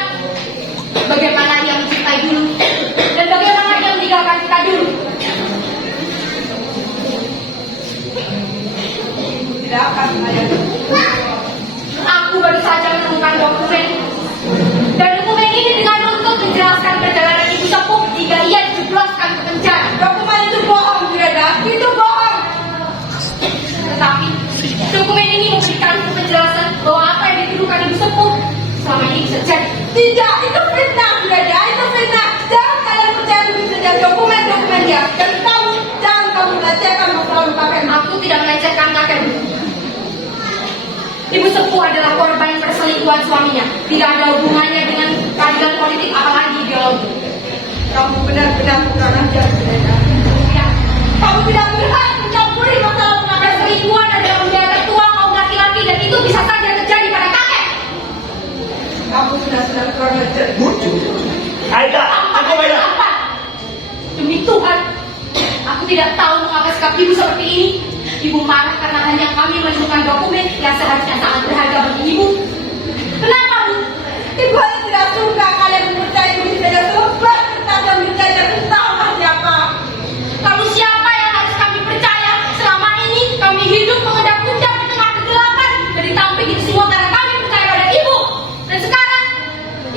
Bagaimana dia mencintai dulu? Dan bagaimana dia meninggalkan kita dulu? Tidak akan ada. Aku baru saja menemukan dokumen. Dan dokumen ini dengan runtut menjelaskan perjalanan ibu sepuh hingga ia dijebloskan ke penjara. Dokumen itu bohong, Juragan. Itu bohong. Tetapi dokumen ini memberikan penjelasan bahwa apa yang dituduhkan ibu sepuh selama ini bisa jadi. Tidak, itu fitnah, Juragan. Itu fitnah. Jangan kalian percaya begitu saja dokumen-dokumen dia. Dan kamu, jangan kamu melecehkan masalah kakek. Aku tidak melecehkan kakek. Ibu sepuh adalah korban perselingkuhan suaminya. Tidak ada hubungannya dengan keadilan politik, apalagi ideologi. Kamu benar-benar kurang ajar, Juragan. Ya, kamu tidak berhak mencampuri masalah perselingkuhan adalah budaya tertua kaum laki-laki dan itu bisa saja terjadi pada kakek. Kamu benar-benar kurang ajar. Aida, aku Aida. Demi Tuhan, aku tidak tahu mengapa sikap ibu seperti ini. Ibu marah karena hanya kami menemukan dokumen yang seharusnya sangat berharga bagi ibu. Kenapa, Bu? Ibu hanya tidak suka kalian mempercayai ibu saja sebab kita menjajah entah siapa. Lalu siapa yang harus kami percaya? Selama ini kami hidup mengendap-endap di tengah kegelapan dan ditampik itu semua karena kami percaya pada ibu. Dan sekarang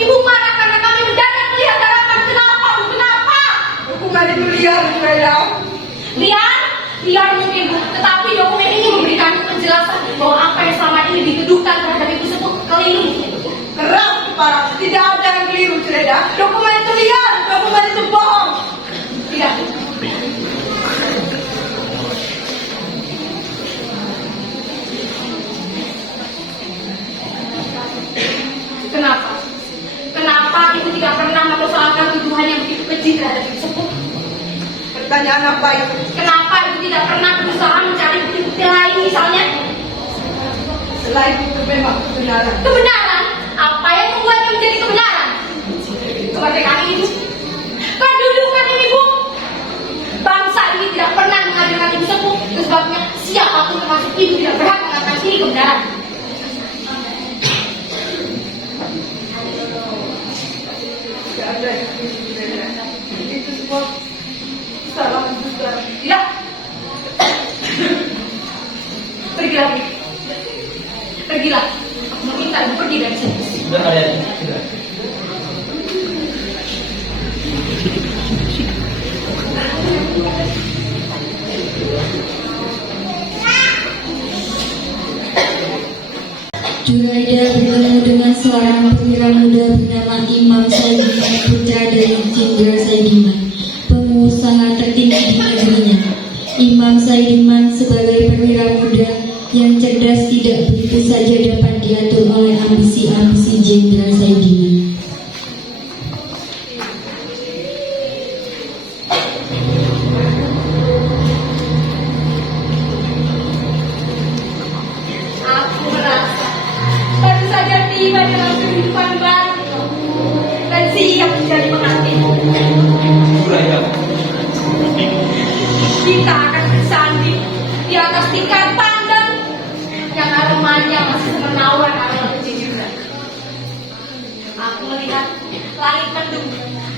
ibu marah karena kami mendadak melihat harapan. Kenapa, Bu? Kenapa? Hukuman itu liar, Juragan. Liar mungkin, Bu, tetapi dokumen ini memberikan penjelasan bahwa apa yang selama ini dituduhkan terhadap ibu sepuh keliru. Keras kepala, tidak ada yang keliru, Juragan. Dokumen itu liar, dokumen itu bohong. Tidak. Kenapa? Kenapa ibu tidak pernah mempersoalkan tuduhan yang begitu keji terhadap ibu sepuh? Pertanyaan apa itu? Kenapa ibu tidak pernah berusaha mencari bukti-bukti lain misalnya? Selain itu memang kebenaran. Kebenaran? Apa yang membuatnya menjadi kebenaran? Kemerdekaan ibu. Kedudukan ibu. Bangsa ini tidak pernah menghadirkan ibu sepuh. Itu sebabnya siapapun termasuk ibu tidak berhak mengatakan ini kebenaran. Tidak ada yang itu semua salah juga. Tidak. Pergilah. Pergilah. Aku meminta ibu pergi dari sini. Sudah kalian. Sudah. Juraida bertemu dengan seorang perwira muda bernama Imam Saidiman, putra dari Jenderal Saidiman, pengusaha tertinggi di negerinya. Imam Saidiman sebagai perwira muda yang cerdas tidak begitu saja dapat diatur oleh ambisi-ambisi Jenderal Saidiman. Aku merasa baru saja tiba dalam kehidupan baru dan siap menjadi pengantin. Juraida. Kita akan bersanding di atas tikar pandang yang aromanya masih menawan aroma kejujuran. Aku melihat langit mendung,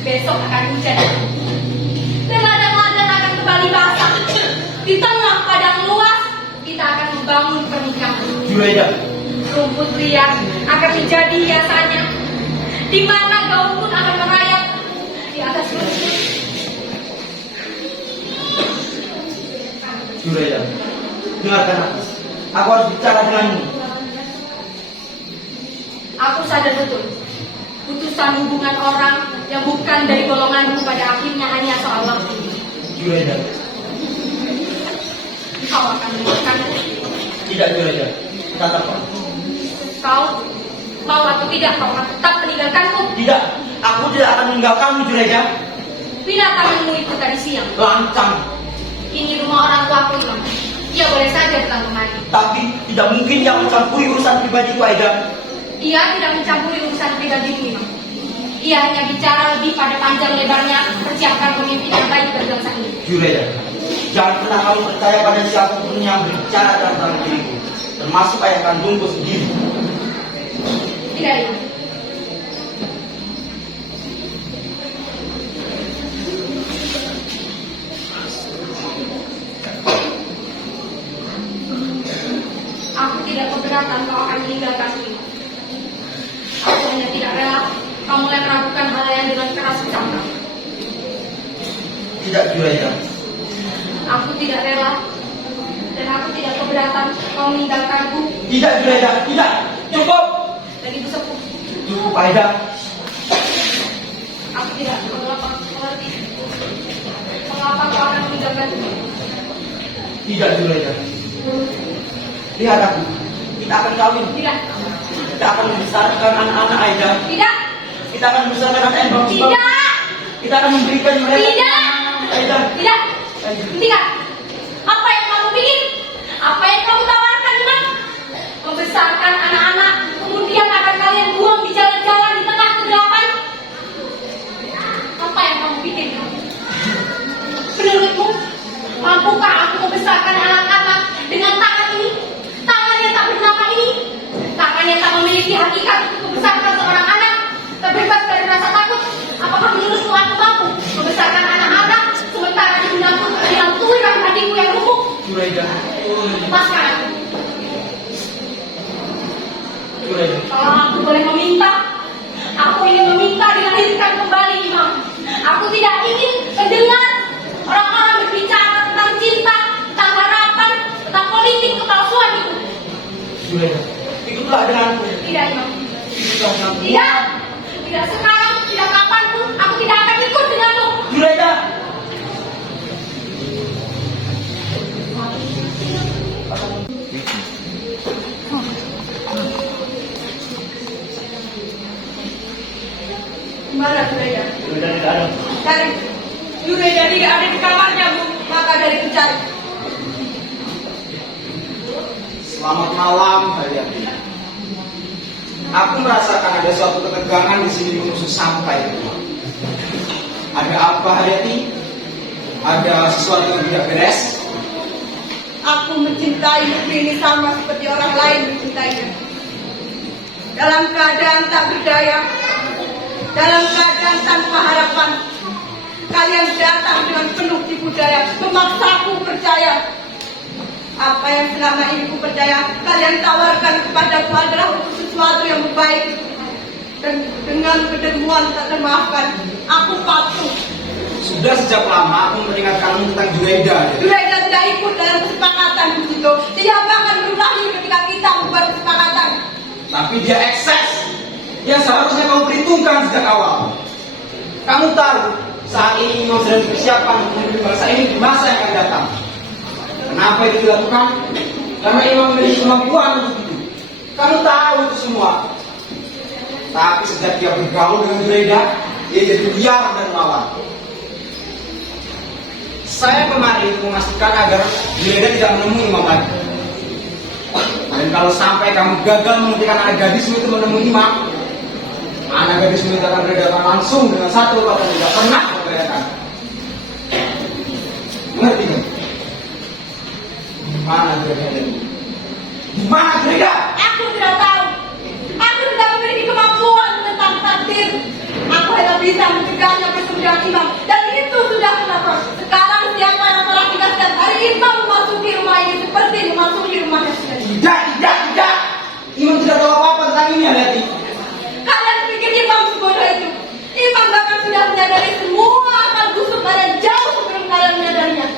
besok akan hujan. Dan ladang-ladang akan kembali basah. Di tengah padang luas, kita akan membangun pernikahan. Juraida. Rumput liar akan menjadi hiasannya, di mana gaun pun akan merayap di atas rumput. Juraida, dengarkan aku. Aku harus bicara denganmu. Aku sadar betul, putusan hubungan orang yang bukan dari golonganmu pada akhirnya hanya soal waktu. Juraida. Kau akan meninggalkanku. Tidak, Juraida. Tetap. Kau mau atau tidak, kau akan tetap meninggalkanku. Tidak, aku tidak akan meninggalkanmu, Juraida. Binatangmu itu tadi siang. Lancang. Ini rumah orang tuaku, Imam. Ia boleh saja pulang kemari. Tapi tidak mungkin yang mencampuri urusan pribadiku, Aida. Ia tidak mencampuri urusan pribadimu, Imam. Ia hanya bicara lebih pada panjang lebarnya persiapkan pemimpin yang baik bagi bangsa ini. Juraida. Jangan pernah kamu percaya pada siapapun yang berbicara tentang diriku, termasuk ayah kandungku sendiri. Tidak, Imam. Aku tidak keberatan kau akan meninggalkan ini. Aku hanya tidak rela kamu mulai meragukan hal yang dengan keras ucapkan. Tidak, Juraida. Aku tidak rela dan aku tidak keberatan kau meninggalkanku. Tidak, Juraida. Tidak. Cukup. Dan ibu sepuh, Cukup, Aida. aku tidak mengerti mengapa kau akan meninggalkanku. Tidak, Juraida. Lihat aku. Kita akan kawin. Tidak, Kita akan membesarkan anak-anak Aida. tidak, Kita akan membesarkan anak yang bagus. tidak, Kita akan memberikan mereka. tidak, Aida. tidak. Hentikan. Apa yang kamu bikin? Apa yang kamu tawarkan, Imam? Membesarkan anak-anak, kemudian akan kalian buang di jalan-jalan di tengah kegelapan? Apa yang kamu bikin? Menurutmu, mampukah aku membesarkan anak-anak dengan tangan ini? Tangan yang tak bernama ini? Tangan yang tak memiliki hakikat untuk membesarkan seorang anak? Terbebas dari rasa takut? Apakah menurutmu aku mampu membesarkan anak-anak sementara ibundaku dihantui rahim hatiku yang lumpuh? Juraida. Lepaskan aku. Juraida. Kalau aku boleh meminta, aku ingin meminta dilahirkan kembali, Imam. Aku tidak ingin mendengar orang-orang berbicara tentang cinta, tentang harapan, tentang politik kepalsuan itu. Juraida. Ikutlah denganku. Tidak, Imam. Ikutlah denganku. Tidak. Tidak sekarang, tidak kapanpun. Aku tidak akan ikut denganmu. Juraida. Mana Juraida? Sudah tidak ada. Cari. Juraida tidak ada di kamarnya, Bu. Maka dari itu cari. Selamat malam, Haryati. Aku merasakan ada suatu ketegangan di sini menusuk sampai ke rumah. Ada apa, Haryati? Ada sesuatu yang tidak beres? Aku mencintai negeri ini sama seperti orang lain mencintainya. Dalam keadaan tak berdaya, dalam keadaan tanpa harapan, kalian datang dengan penuh tipu daya, memaksaku percaya. Apa yang selama ini ku percaya, kalian tawarkan kepadaku adalah untuk sesuatu yang baik. Dan dengan kedermuan tak termaafkan, aku patuh. Sudah sejak lama aku memperingatkanmu tentang Juraida. Juraida tidak ikut dalam kesepakatan begitu. Dia bahkan berulangi ketika kita membuat kesepakatan. Tapi dia ekses. Yang seharusnya kamu perhitungkan sejak awal. Kamu tahu saat ini Imam sedang dipersiapkan untuk memimpin bangsa ini di masa yang akan datang. Kenapa itu dilakukan? Karena Imam memiliki kemampuan untuk itu. Kamu tahu itu semua. Tapi sejak dia bergaul dengan Juraida, dia jadi liar dan melawan. Saya kemarin memastikan agar Juraida tidak menemui Imam lagi. Dan kalau sampai kamu gagal menghentikan anak gadismu itu menemui Imam, anak gadismu itu akan berhadapan langsung dengan satu kata yang tidak pernah terbayangkan. Mengerti kan? Di mana Juraida? Di mana Juraida? Aku tidak tahu. Aku tidak memiliki kemampuan tentang takdir. Aku hanya bisa mencegahnya bersedia Imam. Dan itu sudah kenapa. Sekarang siapa yang telah kita setiap hari Imam memasuki rumah ini seperti memasuki rumahnya sendiri. Tidak. Imam tidak tahu apa-apa tentang ini, Haryati. Kalian pikir Imam sebodoh itu? Imam bahkan sudah menyadari semua akal busuk kalian jauh sebelum kalian menyadarinya.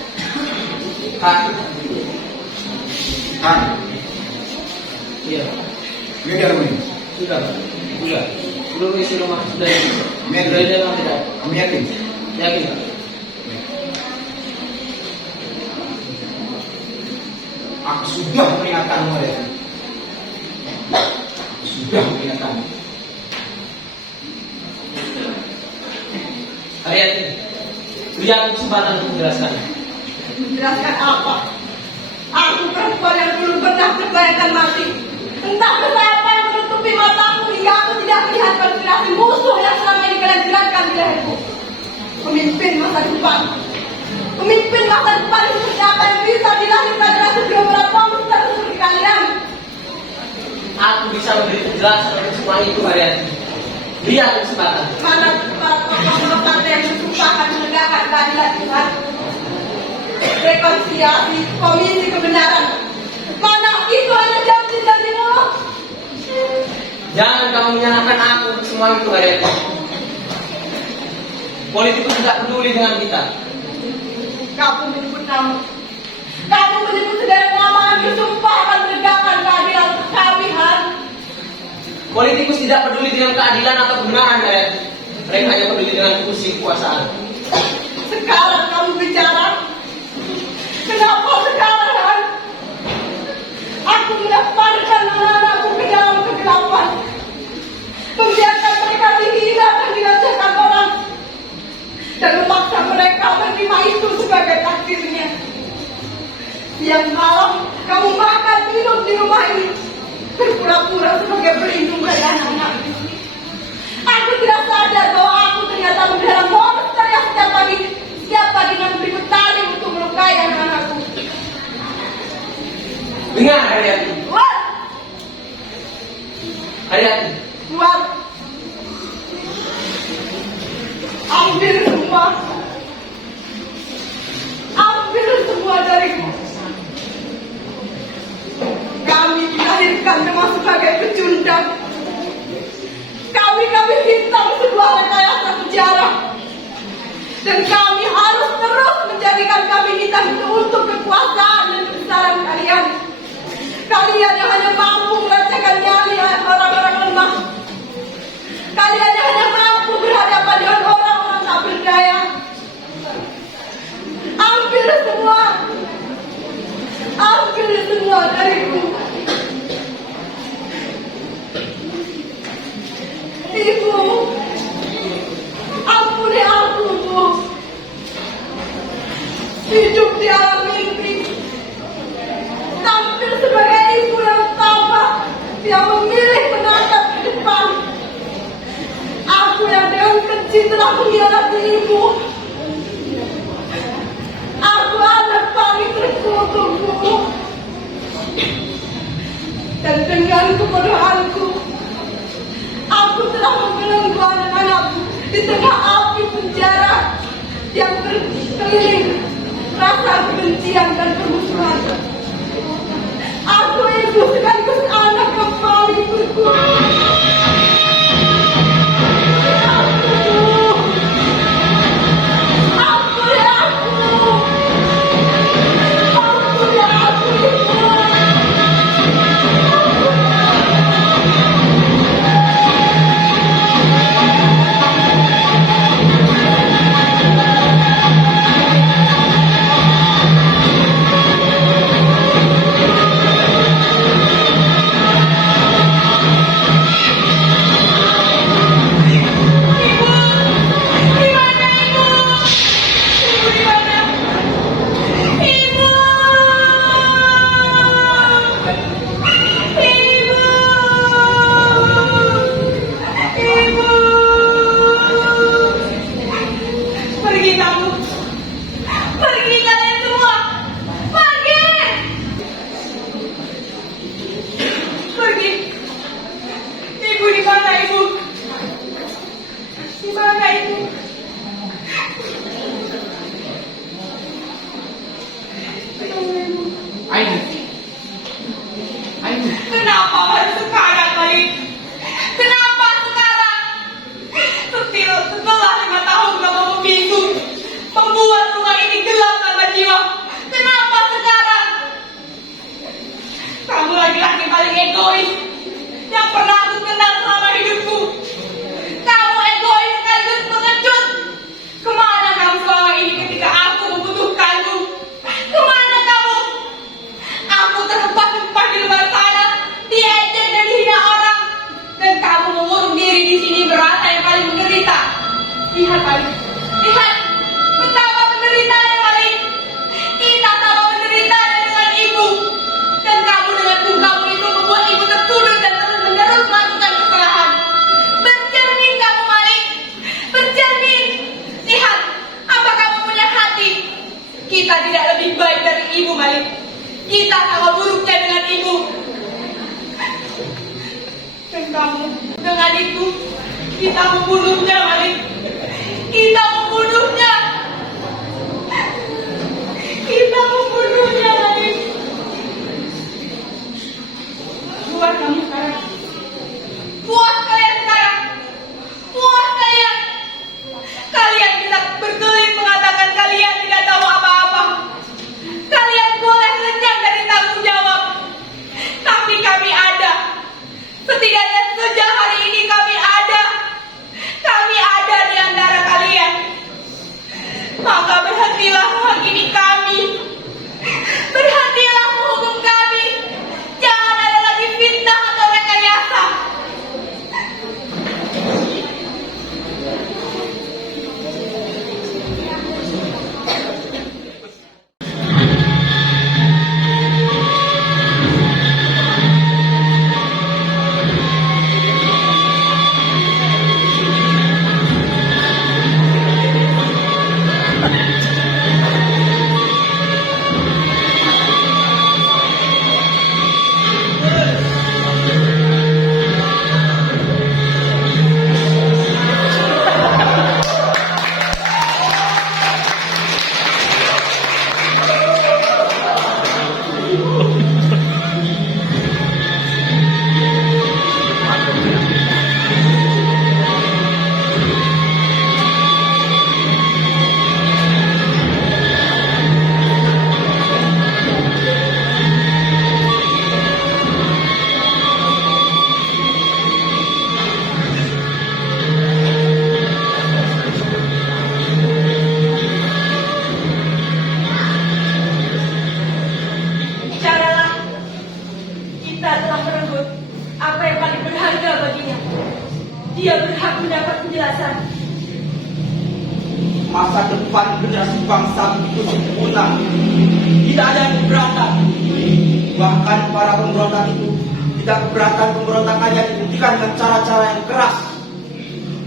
Han. Iya. Juraida ini. Sudah. Belum isi rumah sudah. Amin. Juraida memang tidak. Kamu yakin? Yakin Pak? Aku sudah memperingatkanmu, Haryati. Aku sudah memperingatkanmu. Haryati, beri aku kesempatan untuk menjelaskan. Menjelaskan apa? Aku perempuan yang belum pernah terbayangkan mati. Entah apa yang menutupi mataku hingga aku tidak melihat konspirasi musuh yang selama ini kalian jelaskan di leherku. Pemimpin masa depan. Pemimpin masa depan seperti apa yang bisa dilahirkan dari kedua belah bangsa seperti kalian? Aku bisa memberi penjelasan untuk semua itu, Haryati. Lihat kesempatan. Mana tokoh-tokoh partai yang bersumpah menegakkan keadilan Tuhan, rekonsiliasi, komisi kebenaran. Mana itu hanya janji dari mulut. Jangan kamu menyalahkan aku untuk semua itu, Haryati. Politikus tidak peduli dengan kita. Kamu menyebut kamu. Kamu menyebut sederet nama yang bersumpah akan menegakkan keadilan untuk kami, Han. Politikus tidak peduli dengan keadilan atau kebenaran, Haryati. Mereka hanya peduli dengan kursi kekuasaan. Sekarang kamu bicara. Kenapa sekarang, Han? Aku mendaftarkan anak-anakku ke dalam kegelapan, membiarkan mereka dihina dan dilecehkan orang, dan memaksa mereka menerima itu sebagai takdirnya. Siang malam kamu makan minum di rumah ini, berpura-pura sebagai pelindung dari anak-anak. Aku tidak sadar bahwa aku ternyata memelihara monster yang setiap pagi memberi petani untuk melukai anak-anakku. Dengar, Haryati. Keluar! Haryati, Keluar! Ambil semua. Ambil semua dariku. Kami dilahirkan memang sebagai pecundang. Kami hitam sebuah rekayasa sejarah. Dan kami harus terus menjadikan kami hitam itu untuk kekuasaan dan kebesaran kalian. Kalian yang hanya mampu melecehkan nyali orang-orang lemah. Kalian yang hanya mampu berhadapan dengan orang-orang tak berdaya. Ambil semua. Ambil semua dariku. Ibu, ampuni aku, Bu. Hidup di alam mimpi, tampil sebagai ibu yang tabah, yang memilih menatap ke depan. Aku yang dengan keji telah mengkhianati ibu. Aku anak paling terkutuk, Bu. Dan dengan kebodohanku, aku telah membelenggu anak-anakku di tengah api penjara yang berkeliling rasa kebencian dan permusuhan. Aku ibu sekaligus anak yang paling berguna. Kenapa baru sekarang, Baik? Kenapa sekarang? Setelah 5 tahun kamu membisu, membuat rumah ini gelap tanpa jiwa. Kenapa sekarang? Kamu laki-laki paling egois yang pernah aku kenal selama hidupku. Kamu egois sekaligus pengecut. Kemana kamu selama ini ketika aku membutuhkanmu? Kemana kamu? Aku terhempas-hempas di luar sana, diejek dan dihina orang, dan kamu mengurung diri di sini merasa yang paling menderita. Lihat, Paling, lihat betapa menderitanya, Paling. Kita sama menderitanya dengan ibu, dan kamu dengan kamu itu membuat ibu tertuduh dan terus-menerus melakukan kesalahan. Bercermin kamu, Paling, bercermin. Lihat, apa kamu punya hati? Kita membunuhnya, Malik. Kita membunuhnya. Kita membunuhnya, Malik. Keluar kamu sekarang. Puas kalian sekarang. Puas kalian. Kalian bisa berkelit mengatakan kalian tidak tahu apa-apa. Kalian boleh lenyap dari tanggung jawab. Tapi kami ada. Setidaknya sejak hari ini kami ada. Kami ada di antara kalian. Maka berhentilah menghakimi kami. Berhentilah menghukum kami. Jangan ada lagi fitnah atau rekayasa. Bicaralah. Kita telah merebut apa yang paling berharga baginya. Dia berhak mendapat penjelasan. Masa depan generasi bangsa itu sempurna. Tidak ada yang keberatan. Bahkan para pemberontak itu tidak keberatan pemberontakannya dibuktikan dengan cara-cara yang keras.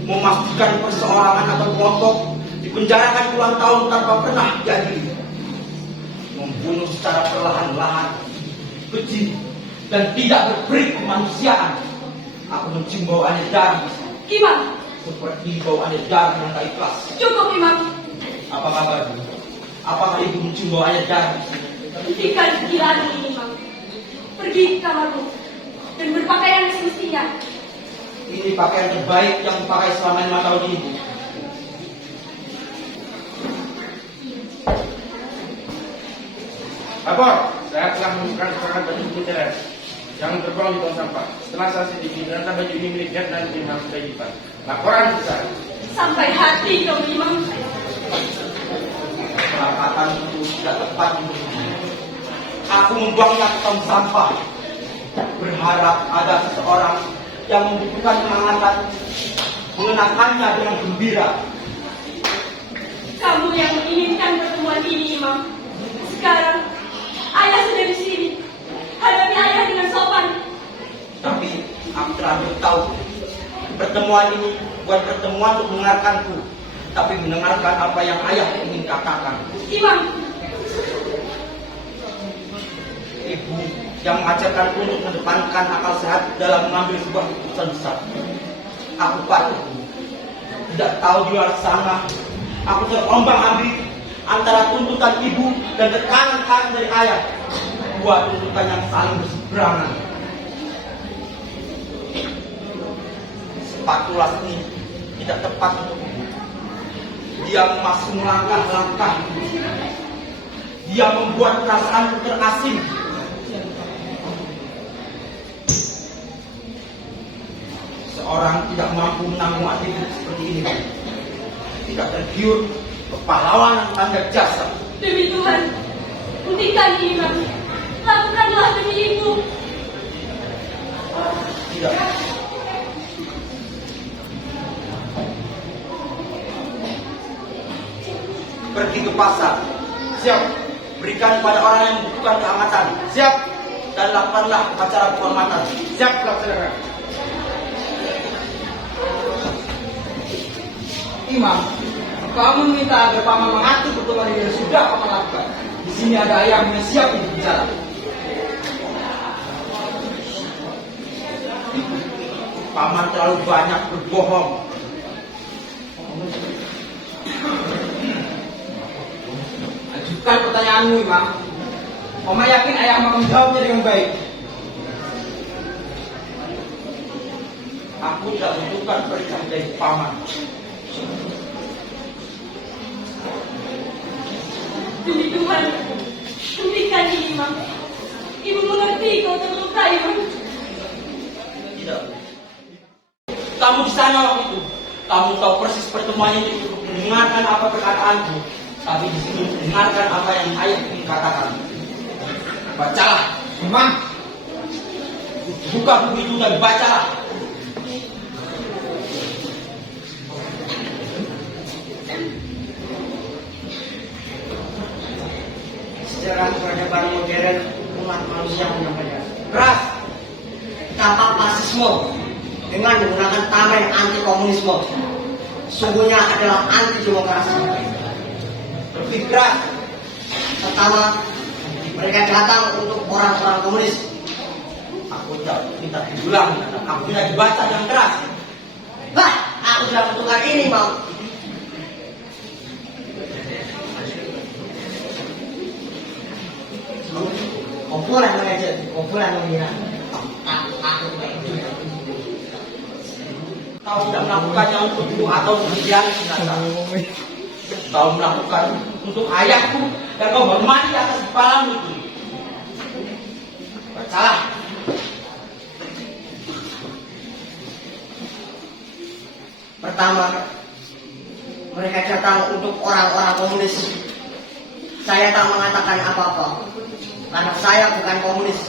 Memastikan perseorangan atau kelompok dipenjarakan puluhan tahun tanpa pernah diadili. Membunuh secara perlahan-lahan, keji, dan tidak berperi kemanusiaan. Aku mencium bau aneh darah. Imam, Seperti bau aneh darah yang tak ikhlas. cukup Imam. Apa kabar? Apakah ibu mencium bau aneh darah? Hentikan kegilaan ini, Imam. Pergi ke kamarmu dan berpakaian semestinya. Ini pakaian terbaik yang dipakai selama 5 tahun ini. Lapor, saya telah menemukan serangan baju putih yang terbuang di tong sampah. Setelah saya selidiki, ternyata baju ini milik Jet dan Imam Saidipan. Laporan besar. Sampai hati kau, Imam. Perangkatan itu tidak tepat. Aku membuangnya ke tong sampah. Berharap ada seseorang yang membutuhkan mengangkat, mengenakannya dengan gembira. Kamu yang menginginkan pertemuan ini, Imam. Sekarang, ayah sudah di sini. Hadapi ayah dengan sopan. Tapi aku telah tahu pertemuan ini bukan pertemuan untuk mendengarkanku, tapi mendengarkan apa yang ayah ingin katakan. Imam, Ibu yang mengajarkanku untuk mendepankan akal sehat dalam mengambil sebuah keputusan besar. Aku patuh, tidak tahu di luar sana. Aku terombang-ambing antara tuntutan ibu dan tekanan dari ayah. Dua tuntutan yang saling berseberangan. Sepatulah ini tidak tepat untuk ibu. Dia masih melangkah-langkah. Dia membuat perasaanku terasing. Seorang tidak mampu menanggung atribut seperti ini. Tidak tergiur kepahlawanan tanda jasa. demi Tuhan, hentikan ini, Imam. Lakukanlah demi ibu. Tidak. Pergi ke pasar. Siap. Berikan pada orang yang membutuhkan kehangatan. Siap. Dan lakukanlah upacara penghormatan. Siap, laksanakan. Imam, kamu meminta agar paman mengatur pertemuan ini, sudah paman lakukan. Di sini ada ayahmu yang siap untuk bicara. Paman terlalu banyak berbohong. Ajukan pertanyaanmu, Imam. Paman yakin ayah mau menjawabnya dengan baik? Aku tidak membutuhkan perintah dari Paman. Demi Tuhan, hentikan ini, Imam. Ibu mengerti kau terluka, Imam. Tidak. Kamu di sana waktu itu. Kamu tahu persis pertemuan itu untuk mendengarkan apa perkataanku. Tapi di sini mendengarkan apa yang ayah ingin katakan. Bacalah. Imam, Buka buku itu dan bacalah. Sejarah peradaban modern umat manusia menyampaikan Keras. dampak fasisme dengan menggunakan tameng anti komunisme sungguhnya adalah anti demokrasi. Lebih keras. Pertama, mereka datang untuk orang-orang komunis. Aku tidak minta diulang. Aku minta dibaca dengan keras. Bah, aku sudah menentukan ini, mau. Kumpulan mengajar, kumpulan menghina. Aku Kau tidak melakukannya untukku atau kemudian kau melakukan untuk ayahku dan kau hormati atas kepalamu itu. Bacalah. Pertama, mereka datang untuk orang-orang komunis. Saya tak mengatakan apa-apa karena saya bukan komunis.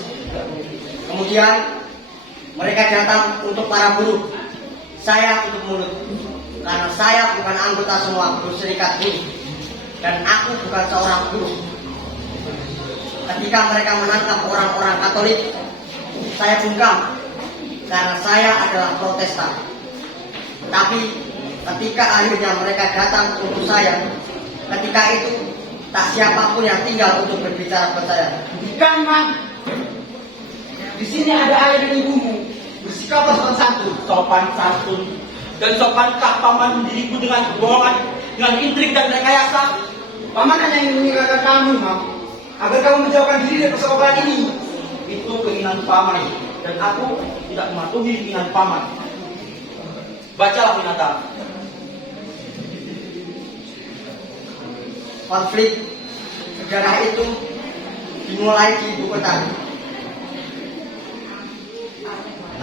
Kemudian mereka datang untuk para buruh. Saya tutup mulut karena saya bukan anggota semua buruh serikat buruh dan aku bukan seorang buruh. Ketika mereka menangkap orang-orang Katolik, saya bungkam karena saya adalah Protestan. Tapi ketika akhirnya mereka datang untuk saya, ketika itu tak siapapun yang tinggal untuk berbicara kepada saya. bukan, Imam. Di sini ada ayah dan ibumu. Bersikaplah sopan santun. Sopan santun. Dan sopankah paman mendiriku dengan kebohongan, dengan intrik dan rekayasa? Paman hanya ingin meninggalkan kamu, Imam, agar kamu menjauhkan diri dari persekongkolan ini. Itu keinginan paman dan aku tidak mematuhi keinginan paman. Bacalah binatang. Konflik sejarah itu dimulai di ibu kota.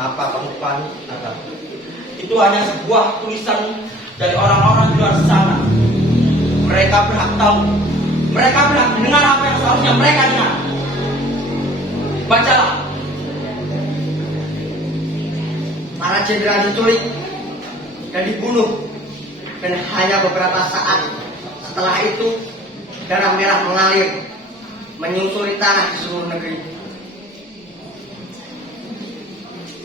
Kenapa kamu panik? Nata? Itu hanya sebuah tulisan dari orang-orang di luar sana. Mereka berhak tahu. Mereka berhak mendengar apa yang seharusnya mereka dengar. Bacalah. Para jenderal diculik dan dibunuh, dan hanya beberapa saat setelah itu darah merah mengalir menyusuri tanah di seluruh negeri.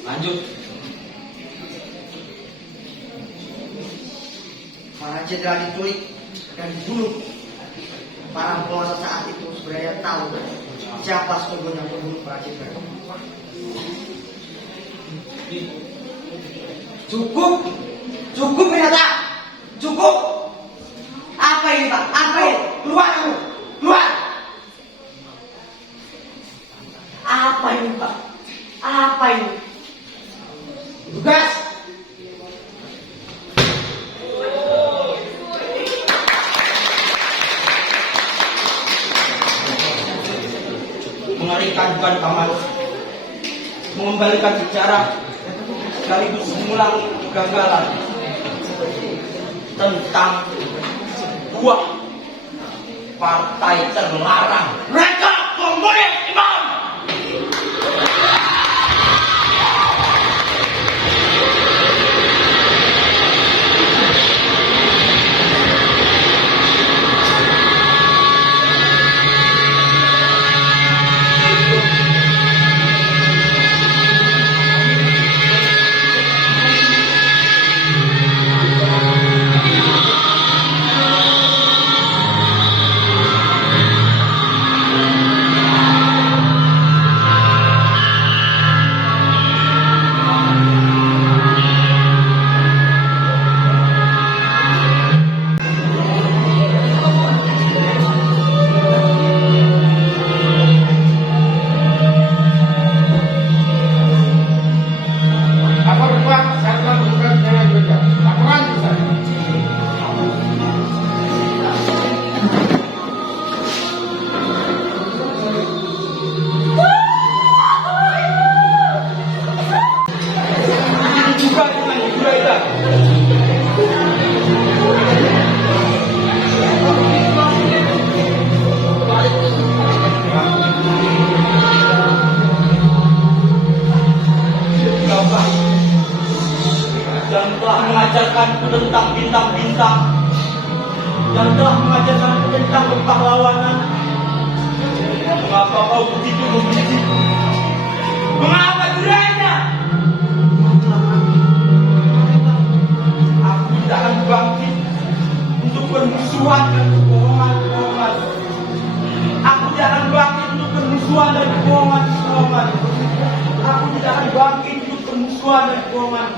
Lanjut. Para jenderal diculik dan dibunuh. Para penguasa saat itu sebenarnya tahu siapa sesungguhnya pembunuh para jenderal. Cukup, cukup binatang, cukup. Apa ini, Pak? Apa ini? Keluar kamu, keluar. Apa ini, Pak? Apa ini? Tugas. Mengerikan bukan paman, mengembalikan sejarah sekaligus mengulang kegagalan tentang buah partai terlarang. Mereka komunis, Imam. telah mengajarkan tentang bintang-bintang, yang telah mengajarkan tentang kepahlawanan. Mengapa kau begitu membenci? Mengapa durhaka? Aku tidak akan bangkit untuk bermusuhan dan kebohongan. Aku tidak akan bangkit untuk bermusuhan dan kebohongan. Aku tidak akan bangkit untuk bermusuhan dan kebohongan.